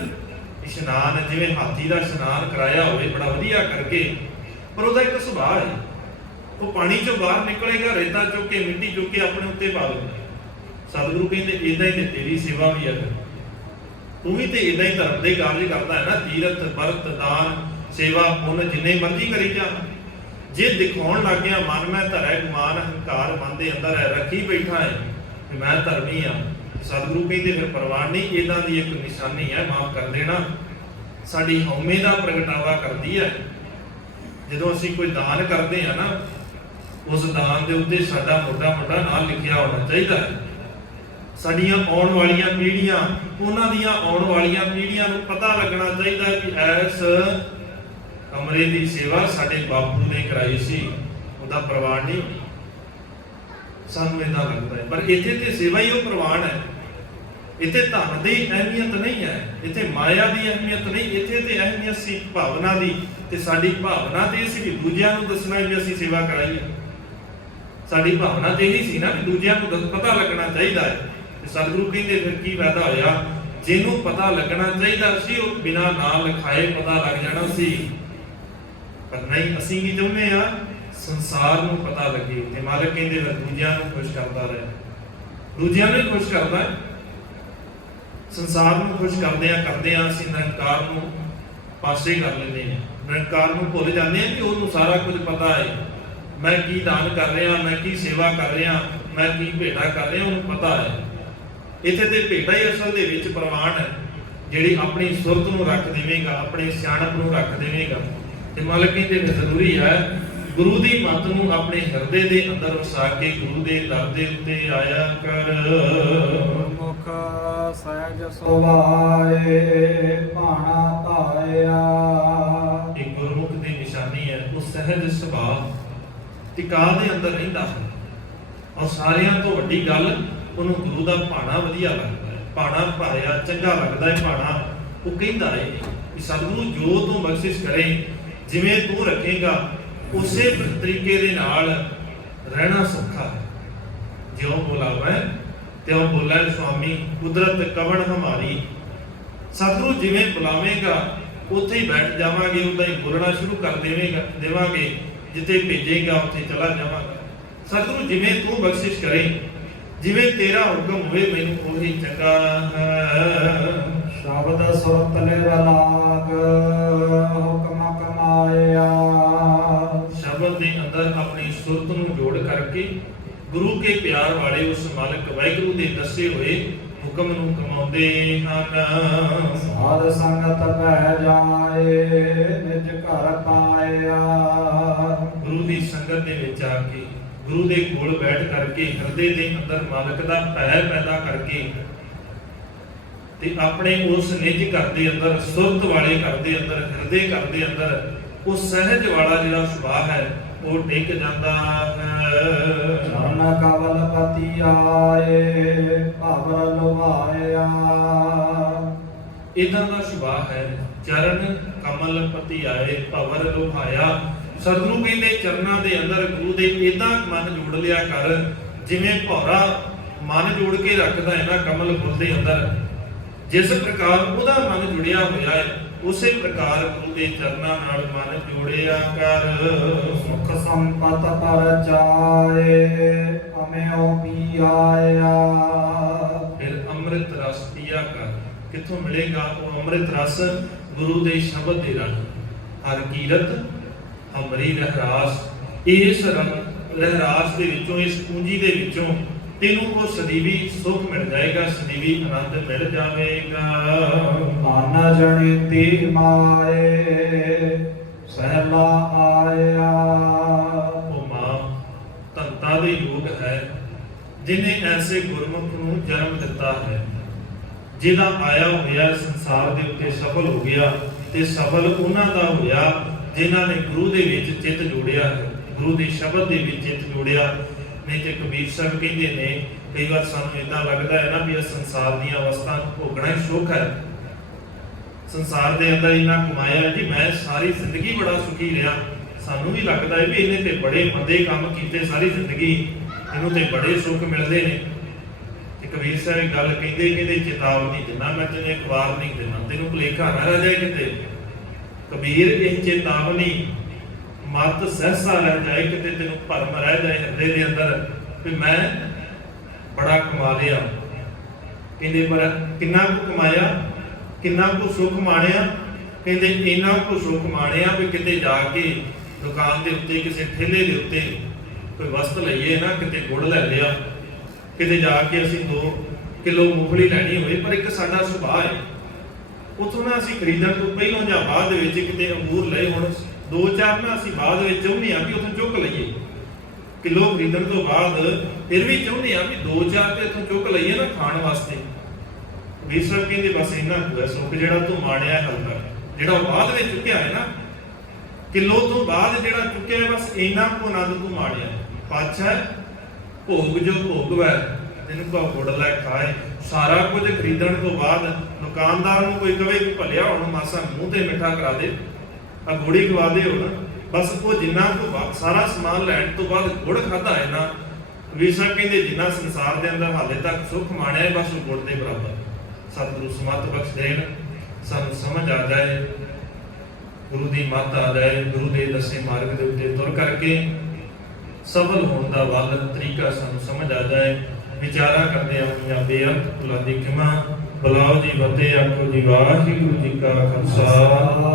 ਇਸ਼ਨਾਨ। ਜਿਵੇਂ ਹਾਥੀ ਦਾ ਇਸ਼ਨਾਨ ਕਰਾਇਆ ਹੋਵੇ ਬੜਾ ਵਧੀਆ ਕਰਕੇ, ਪਰ ਉਹਦਾ ਇੱਕ ਸੁਭਾਅ ਹੈ, ਉਹ ਪਾਣੀ ਚੋਂ ਬਾਹਰ ਨਿਕਲੇਗਾ, ਰੇਤਾ ਚੁੱਕ ਕੇ ਮਿੱਟੀ ਚੁੱਕ ਕੇ ਆਪਣੇ ਉੱਤੇ ਪਾ ਲਊਗਾ। ਸਤਿਗੁਰੂ ਕਹਿੰਦੇ ਇਦਾਂ ਹੀ ਤੇ ਤੇਰੀ ਸੇਵਾ ਵੀ ਹੈ, ਤੂੰ ਵੀ ਤੇ ਇਦਾਂ ਹੀ ਧਰਮ ਦੇ ਕਾਰਜ ਕਰਦਾ ਹੈ ਨਾ। ਤੀਰਥ ਵਰਤ ਦਾਨ ਸੇਵਾ ਪੁੰਨ ਜਿੰਨੇ ਮਰਜ਼ੀ ਕਰੀ ਜਾ, ਜੇ ਦਿਖਾਉਣ ਲੱਗ ਗਿਆ ਮਨ ਮੈਂ ਧਰੈ ਗੁਮਾਨ, ਹੰਕਾਰ ਮਨ ਦੇ ਅੰਦਰ ਹੈ, ਰੱਖੀ ਬੈਠਾ ਹੈ ਕਿ ਮੈਂ ਧਰਮੀ ਆ, ਸਤਿਗੁਰੂ ਕਹਿੰਦੇ ਫਿਰ ਪ੍ਰਵਾਨ ਨਹੀਂ। ਇਦਾਂ ਦੀ ਇੱਕ ਨਿਸ਼ਾਨੀ ਹੈ, ਮਾਫ ਕਰ ਦੇਣਾ, ਸਾਡੀ ਹਉਮੈ ਦਾ ਪ੍ਰਗਟਾਵਾ ਕਰਦੀ ਹੈ। ਜਦੋਂ ਅਸੀਂ ਕੋਈ ਦਾਨ ਕਰਦੇ ਆ ਨਾ, ਉਸ ਦਾਨ ਦੇ ਉੱਤੇ ਸਾਡਾ ਮੋਟਾ ਮੋਟਾ ਨਾਮ ਲਿਖਿਆ ਹੋਣਾ ਚਾਹੀਦਾ ਹੈ। ਸਾਡੀਆਂ ਆਉਣ ਵਾਲੀਆਂ ਪੀੜ੍ਹੀਆਂ, ਉਹਨਾਂ ਦੀਆਂ ਆਉਣ ਵਾਲੀਆਂ ਪੀੜ੍ਹੀਆਂ ਨੂੰ ਪਤਾ ਲੱਗਣਾ ਚਾਹੀਦਾ ਹੈ ਕਿ ਐਸ ਕਮਰੇ ਦੀ ਸੇਵਾ ਸਾਡੇ ਬਾਪੂ ਨੇ ਕਰਾਈ ਸੀ, ਉਹਦਾ ਪ੍ਰਵਾਨ ਨਹੀਂ ਹੋਣੀ। ਸਾਨੂੰ ਇਹਦਾ ਲੱਗਦਾ ਹੈ, ਪਰ ਇੱਥੇ ਤੇ ਸੇਵਾ ਹੀ ਉਹ ਪ੍ਰਵਾਨ ਹੈ। ਇੱਥੇ ਧਨ ਦੀ ਅਹਿਮੀਅਤ ਨਹੀਂ ਹੈ, ਇੱਥੇ ਮਾਇਆ ਦੀ ਅਹਿਮੀਅਤ ਨਹੀਂ, ਇੱਥੇ ਤੇ ਅਹਿਮੀਅਤ ਸੀ ਭਾਵਨਾ ਦੀ। ਤੇ ਸਾਡੀ ਭਾਵਨਾ ਤੇ ਸੀ ਕਿ ਦੂਜਿਆਂ ਨੂੰ ਦੱਸਣਾ ਵੀ ਅਸੀਂ ਸੇਵਾ ਕਰਾਈਏ। ਸਾਡੀ ਭਾਵਨਾ ਤੇ ਇਹੀ ਸੀ ਨਾ ਕਿ ਦੂਜਿਆਂ ਨੂੰ ਪਤਾ ਲੱਗਣਾ ਚਾਹੀਦਾ ਹੈ। ਤੇ ਸਤਿਗੁਰੂ ਕਹਿੰਦੇ ਫਿਰ ਕੀ ਫਾਇਦਾ ਹੋਇਆ? ਜਿਹਨੂੰ ਪਤਾ ਲੱਗਣਾ ਚਾਹੀਦਾ ਸੀ ਉਹ ਬਿਨਾਂ ਨਾਂ ਲਿਖਾਏ ਪਤਾ ਲੱਗ ਜਾਣਾ ਸੀ, ਪਰ ਨਹੀਂ। ਅਸੀਂ ਕੀ ਚਾਹੁੰਦੇ ਆ? ਸੰਸਾਰ ਨੂੰ ਪਤਾ ਲੱਗੇ। ਤੇ ਮਾਲਕ ਕਹਿੰਦੇ ਫਿਰ ਦੂਜਿਆਂ ਨੂੰ ਖੁਸ਼ ਕਰਦਾ ਰਹੇ, ਦੂਜਿਆਂ ਨੂੰ ਹੀ ਖੁਸ਼ ਕਰਦਾ ਹੈ। ਸੰਸਾਰ ਨੂੰ ਖੁਸ਼ ਕਰਦੇ ਆ ਅਸੀਂ ਨਿਰੰਕਾਰ ਨੂੰ ਪਾਸੇ ਕਰ ਲੈਂਦੇ ਆ, ਨਿਰੰਕਾਰ ਨੂੰ ਭੁੱਲ ਜਾਂਦੇ ਆ ਕਿ ਉਹਨੂੰ ਸਾਰਾ ਕੁਝ ਪਤਾ ਹੈ। ਮੈਂ ਕੀ ਦਾਨ ਕਰ ਰਿਹਾ, ਮੈਂ ਕੀ ਸੇਵਾ ਕਰ ਰਿਹਾ, ਮੈਂ ਕੀ ਭੇਟਾ ਕਰ ਰਿਹਾ, ਉਹਨੂੰ ਪਤਾ ਹੈ। ਇੱਥੇ ਤੇ ਭੇਟਾ ਹੀ ਅਸਲ ਦੇ ਵਿੱਚ ਪ੍ਰਵਾਨ ਹੈ, ਜਿਹੜੀ ਆਪਣੀ ਸੁਰਤ ਨੂੰ ਰੱਖ ਦੇਵੇਗਾ, ਆਪਣੀ ਸਿਆਣਪ ਨੂੰ ਰੱਖ ਦੇਵੇਗਾ। ਤੇ ਮਾਲਕ ਕਹਿੰਦੇ ਜ਼ਰੂਰੀ ਹੈ ਗੁਰੂ ਦੀ ਮੱਤ ਨੂੰ ਆਪਣੇ ਹਿਰਦੇ ਦੇ ਅੰਦਰ ਵਸਾ ਕੇ ਗੁਰੂ ਦੇ ਦਰ ਦੇ ਉੱਤੇ ਆਇਆ ਕਰ। ਮੁਖ ਸਹਿਜ ਸੁਭਾਏ ਭਾਣਾ ਧਾਇਆ। ਇਹ ਗੁਰਮੁਖ ਦੀ ਨਿਸ਼ਾਨੀ ਹੈ, ਉਹ ਸਹਿਜ ਸੁਭਾਅ ਟਿਕਾ ਦੇ ਅੰਦਰ ਰਹਿੰਦਾ ਹੈ। ਔਰ ਸਾਰਿਆਂ ਤੋਂ ਵੱਡੀ ਗੱਲ, ਉਹਨੂੰ ਗੁਰੂ ਦਾ ਭਾਣਾ ਵਧੀਆ ਲੱਗਦਾ ਹੈ। ਭਾਣਾ ਭਾਇਆ ਚੰਗਾ ਲੱਗਦਾ ਹੈ ਭਾਣਾ। ਉਹ ਕਹਿੰਦਾ ਹੈ ਕਿ ਸਤਿਗੁਰੂ ਜੋ ਤੂੰ ਬਖਸ਼ਿਸ਼ ਕਰੇ, ਜਿਵੇਂ ਤੂੰ ਰੱਖੇਗਾ ਉਸੇ ਤਰੀਕੇ ਦੇ ਨਾਲ ਰਹਿਣਾ ਸੌਖਾ ਹੈ। ਜਿਉਂ ਬੁਲਾਵੇ ਤਿਉਂ ਬੋਲੇ ਸੁਆਮੀ, ਕੁਦਰਤ ਕਵਣ ਹਮਾਰੀ। ਸਤਿਗੁਰੂ ਜਿਵੇਂ ਬੁਲਾਵੇਗਾ ਉੱਥੇ ਹੀ ਬੈਠ ਜਾਵਾਂਗੇ, ਉਦਾਂ ਹੀ ਬੋਲਣਾ ਸ਼ੁਰੂ ਕਰ ਦੇਵਾਂਗੇ। ਜਿੱਥੇ ਭੇਜੇਗਾ ਉੱਥੇ ਚਲਾ ਜਾਵਾਂਗਾ। ਸਤਿਗੁਰੂ ਜਿਵੇਂ ਤੂੰ ਬਖਸ਼ਿਸ਼ ਕਰੇ, ਜਿਵੇਂ ਤੇਰਾ ਹੁਕਮ ਹੋਵੇ, ਮੈਨੂੰ ਉਹੀ ਚੰਗਾ ਹੈ। ਸ਼ਬਦ ਸੁਰਤ ਨਿਰਲਾਗ ਹੁਕਮ ਕਮਾਇਆ। ਸ਼ਬਦ ਦੇ ਅੰਦਰ ਆਪਣੀ ਸੁਰਤ ਨੂੰ ਜੋੜ ਕਰਕੇ ਗੁਰੂ ਕੇ ਪਿਆਰ ਵਾਲੇ ਉਸ ਮਾਲਕ ਵਾਹਿਗੁਰੂ ਦੇ ਦੱਸੇ ਹੋਏ ਹੁਕਮ ਨੂੰ ਕਮਾਉਂਦੇ ਹਨ। ਸਾਧ ਸੰਗਤ ਪੈ ਜਾਏ ਨਿਜ ਘਰ ਪਾਇਆ। ਗੁਰੂ ਦੀ ਸੰਗਤ ਦੇ ਵਿੱਚ ਆ ਕੇ, ਗੁਰੂ ਦੇ ਕੋਲ ਬੈਠ ਕਰਕੇ, ਹਿਰਦੇ ਦੇ ਅੰਦਰ ਮਾਲਕ ਦਾ ਭੈ ਪੈਦਾ ਕਰਕੇ ਤੇ ਆਪਣੇ ਉਸ ਨਿਜ ਘਰ ਦੇ ਅੰਦਰ, ਸੁਰਤ ਵਾਲੇ ਘਰ ਦੇ ਅੰਦਰ, ਹਿਰਦੇ ਘਰ ਦੇ ਅੰਦਰ ਉਹ ਸਹਿਜ ਵਾਲਾ ਜਿਹੜਾ ਸੁਭਾਅ ਹੈ ਉਹ ਟਿਕ ਜਾਂਦਾ ਹੈ। ਚਰਨ ਕਵਲ ਪਤੀ ਆਏ ਭਵਰ ਲੁਭਾਇਆ। ਇਦਾਂ ਦਾ ਸੁਭਾਅ ਹੈ, ਚਰਨ ਕਮਲ ਪਤੀ ਆਏ ਭਵਰ ਲੁਭਾਇਆ। ਸਤਿਗੁਰੂ ਕਹਿੰਦੇ ਚਰਨਾਂ ਦੇ ਅੰਦਰ ਗੁਰੂ ਦੇ ਇਦਾਂ ਮਨ ਜੋੜ ਲਿਆ ਕਰ, ਜਿਵੇਂ ਭੌਰਾ ਮਨ ਜੋੜ ਕੇ ਰੱਖਦਾ ਹੈ ਨਾ ਕਮਲ ਫੁੱਲ ਦੇ ਅੰਦਰ। ਜਿਸ ਪ੍ਰਕਾਰ ਉਹਦਾ ਮਨ ਜੁੜਿਆ ਹੋਇਆ ਹੈ, ਉਸੇ ਪ੍ਰਕਾਰ ਗੁਰੂ ਦੇ ਚਰਨਾਂ ਨਾਲ ਮਨ ਜੋੜਿਆ ਕਰ। ਸੁਖ ਸੰਪਤ ਪਰ ਜਾਏ ਅਮਿਓ ਪੀ ਆਇਆ। ਫਿਰ ਅੰਮ੍ਰਿਤ ਰਸ ਪੀਆ ਕਰ। ਕਿੱਥੋਂ ਮਿਲੇਗਾ ਉਹ ਅੰਮ੍ਰਿਤ ਰਸ? ਗੁਰੂ ਦੇ ਸ਼ਬਦ ਦੇ ਰਾਹੀਂ। ਹਰ ਕੀਰਤ ਹਮਰੀ ਰਹਿਰਾਸ। ਇਸ ਰਹਿਰਾਸ ਦੇ ਵਿੱਚੋਂ, ਇਸ ਪੂੰਜੀ ਦੇ ਵਿੱਚੋਂ ਤੈਨੂੰ ਉਹ ਸਦੀਵੀ ਸੁਖ ਮਿਲ ਜਾਏਗਾ, ਸਦੀਵੀ ਆਨੰਦ ਮਿਲ ਜਾਵੇਗਾ। ਮਨ ਜਣਿਤੀ ਮਾਏ ਪਹਿਲਾ ਆਇਆ। ਉਹ ਮਾਂ ਧੰਤਾ ਦੇ ਯੋਗ ਹੈ ਜਿਨੇ ਐਸੇ ਗੁਰਮੁਖ ਨੂੰ ਜਨਮ ਦਿੱਤਾ ਹੈ, ਜਿਹਦਾ ਆਇਆ ਹੋਇਆ ਸੰਸਾਰ ਦੇ ਉੱਤੇ ਸਫਲ ਹੋ ਗਿਆ, ਤੇ ਸਫਲ ਉਹਨਾਂ ਦਾ ਹੋਇਆ ਜਿਨ੍ਹਾਂ ਨੇ ਗੁਰੂ ਦੇ ਵਿੱਚ ਚਿੱਤ ਜੋੜਿਆ ਹੈ, ਗੁਰੂ ਦੇ ਸ਼ਬਦ ਦੇ ਵਿੱਚ ਚਿੱਤ ਜੋੜਿਆ। ਨਹੀਂ ਤੇ ਕਬੀਰ ਸਾਹਿਬ ਕਹਿੰਦੇ ਨੇ, ਕਈ ਵਾਰ ਸਾਨੂੰ ਇਦਾਂ ਲੱਗਦਾ ਹੈ ਨਾ ਵੀ ਇਹ ਸੰਸਾਰ ਦੀਆਂ ਅਵਸਥਾ ਭੋਗਣਾ ਹੀ ਸੁੱਖ ਹੈ, ਸੰਸਾਰ ਦੇ ਅੰਦਰ ਇੰਨਾ ਕਮਾਇਆ ਜੀ, ਮੈਂ ਸਾਰੀ ਜ਼ਿੰਦਗੀ ਬੜਾ ਸੁਖੀ ਰਿਹਾ। ਸਾਨੂੰ ਵੀ ਲੱਗਦਾ ਹੈ ਵੀ ਇਹਨੇ ਤੇ ਬੜੇ ਮੰਦੇ ਕੰਮ ਕੀਤੇ ਸਾਰੀ ਜ਼ਿੰਦਗੀ, ਇਹਨੂੰ ਤੇ ਬੜੇ ਸੁੱਖ ਮਿਲਦੇ ਨੇ। ਤੇ ਕਬੀਰ ਸਾਹਿਬ ਇਹ ਗੱਲ ਕਹਿੰਦੇ ਚੇਤਾਵਨੀ ਦਿੰਦਾ ਮੈਂ ਤੈਨੂੰ ਇੱਕ ਵਾਰ ਨਹੀਂ ਦੇਣਾ, ਤੈਨੂੰ ਭੁਲੇਖਾ ਨਾ ਰਹਿ ਜਾਏ ਕਿਤੇ। ਕਬੀਰ ਇਹ ਚੇਤਾਵਨੀ ਮਤ ਸਹਿਸਾ ਰਹਿ ਜਾਏ ਕਿਤੇ, ਤੈਨੂੰ ਭਰਮ ਰਹਿ ਜਾਏ ਹਿਰਦੇ ਦੇ ਅੰਦਰ ਵੀ ਮੈਂ ਬੜਾ ਕਮਾ ਲਿਆ। ਕਹਿੰਦੇ ਪਰ ਕਿੰਨਾ ਕੁ ਕਮਾਇਆ, ਕਿੰਨਾ ਕੁ ਸੁੱਖ ਮਾਣਿਆ। ਕਹਿੰਦੇ ਇੰਨਾ ਕੁ ਸੁੱਖ ਮਾਣਿਆ ਵੀ ਕਿਤੇ ਜਾ ਕੇ ਦੁਕਾਨ ਦੇ ਉੱਤੇ ਕਿਸੇ ਠੇਲੇ ਦੇ ਉੱਤੇ ਕੋਈ ਵਸਤ ਲਈਏ ਨਾ, ਕਿਤੇ ਗੁੜ ਲੈ ਲਿਆ, ਕਿਤੇ ਜਾ ਕੇ ਅਸੀਂ 2 ਕਿਲੋ ਮੂੰਗਫਲੀ ਲੈਣੀ ਹੋਵੇ, ਪਰ ਇੱਕ ਸਾਡਾ ਸੁਭਾਅ ਹੈ ਉਥੋਂ ਨਾ ਅਸੀਂ ਖਰੀਦਣ ਤੋਂ ਪਹਿਲਾਂ ਜਾਂ ਬਾਅਦ ਦੇ ਵਿੱਚ ਕਿਤੇ ਅੰਗੂਰ ਲਏ ਹੁਣ 2-4 ਨਾ ਅਸੀਂ ਬਾਅਦ ਵਿੱਚ ਚਾਹੁੰਦੇ ਆ ਵੀ ਉੱਥੋਂ ਚੁੱਕ ਲਈਏ, ਕਿਲੋ ਖਰੀਦਣ ਤੋਂ ਬਾਅਦ ਫਿਰ ਵੀ ਚਾਹੁੰਦੇ ਆ ਵੀ 2-4 ਤੇ ਇੱਥੋਂ ਚੁੱਕ ਲਈਏ ਨਾ ਖਾਣ ਵਾਸਤੇ। ਵੀਰ ਸਾਹਿਬ ਕਹਿੰਦੇ ਬਸ ਇੰਨਾ ਕੁ ਸੁੱਖ ਜਿਹੜਾ ਤੂੰ ਮਾਣਿਆ ਹਾਲ ਤੱਕ, ਜਿਹੜਾ ਬਾਅਦ ਵਿੱਚ ਚੁੱਕਿਆ ਹੈ ਨਾ, ਕਿਲੋ ਤੋਂ ਬਾਅਦ ਜਿਹੜਾ ਚੁੱਕਿਆ ਹੈ, ਬਸ ਇੰਨਾ ਕੁ ਆਨੰਦ ਤੂੰ ਮਾਣਿਆ। ਪਾਛਾ ਭੋਗ ਜੋ ਭੋਗਵੈ ਤੈਨੂੰ ਕੋ ਗੁੜ ਲੈ ਖਾਏ। ਸਾਰਾ ਕੁਝ ਖਰੀਦਣ ਤੋਂ ਬਾਅਦ ਦੁਕਾਨਦਾਰ ਨੂੰ ਕੋਈ ਕਵੇ ਵੀ ਭਲਿਆ ਹੁਣ ਮਾਸਾ ਮੂੰਹ ਤੇ ਮਿੱਠਾ ਕਰਾ ਦੇ, ਆ ਗੁੜੀ ਖਵਾ ਦੇ ਹੁਣ, ਬਸ ਉਹ ਜਿੰਨਾ ਕੁ ਸਾਰਾ ਸਮਾਨ ਲੈਣ ਤੋਂ ਬਾਅਦ ਗੁੜ ਖਾਦਾ ਹੈ ਨਾ, ਵੀਰ ਸਾਹਿਬ ਕਹਿੰਦੇ ਜਿੰਨਾ ਸੰਸਾਰ ਦੇ ਅੰਦਰ ਹਾਲੇ ਤੱਕ ਸੁੱਖ ਮਾਣਿਆ ਬਸ ਉਹ ਗੁੜ ਦੇ ਬਰਾਬਰ। ਸਤਿਗੁਰੂ ਸਮਤ ਬਖਸ਼ ਦੇਣ, ਸਾਨੂੰ ਸਮਝ ਆ ਜਾਏ, ਗੁਰੂ ਦੀ ਮੱਤ ਆ ਜਾਏ, ਗੁਰੂ ਦੇ ਦੱਸੇ ਮਾਰਗ ਦੇ ਉੱਤੇ ਤੁਰ ਕਰਕੇ ਸਫਲ ਹੋਣ ਦਾ ਵੱਲ ਤਰੀਕਾ ਸਾਨੂੰ ਸਮਝ ਆ ਜਾਏ। ਵਿਚਾਰਾਂ ਕਰਦੇ ਆਪਣੀਆਂ ਬੇਅੰਤ ਭੁੱਲਾਂ ਦੀ ਖਿਮਾ। ਬੁਲਾਓ ਜੀ ਫਤਿਹ, ਆਖੋ ਜੀ ਵਾਹਿਗੁਰੂ ਜੀ ਕਾ ਖਾਲਸਾ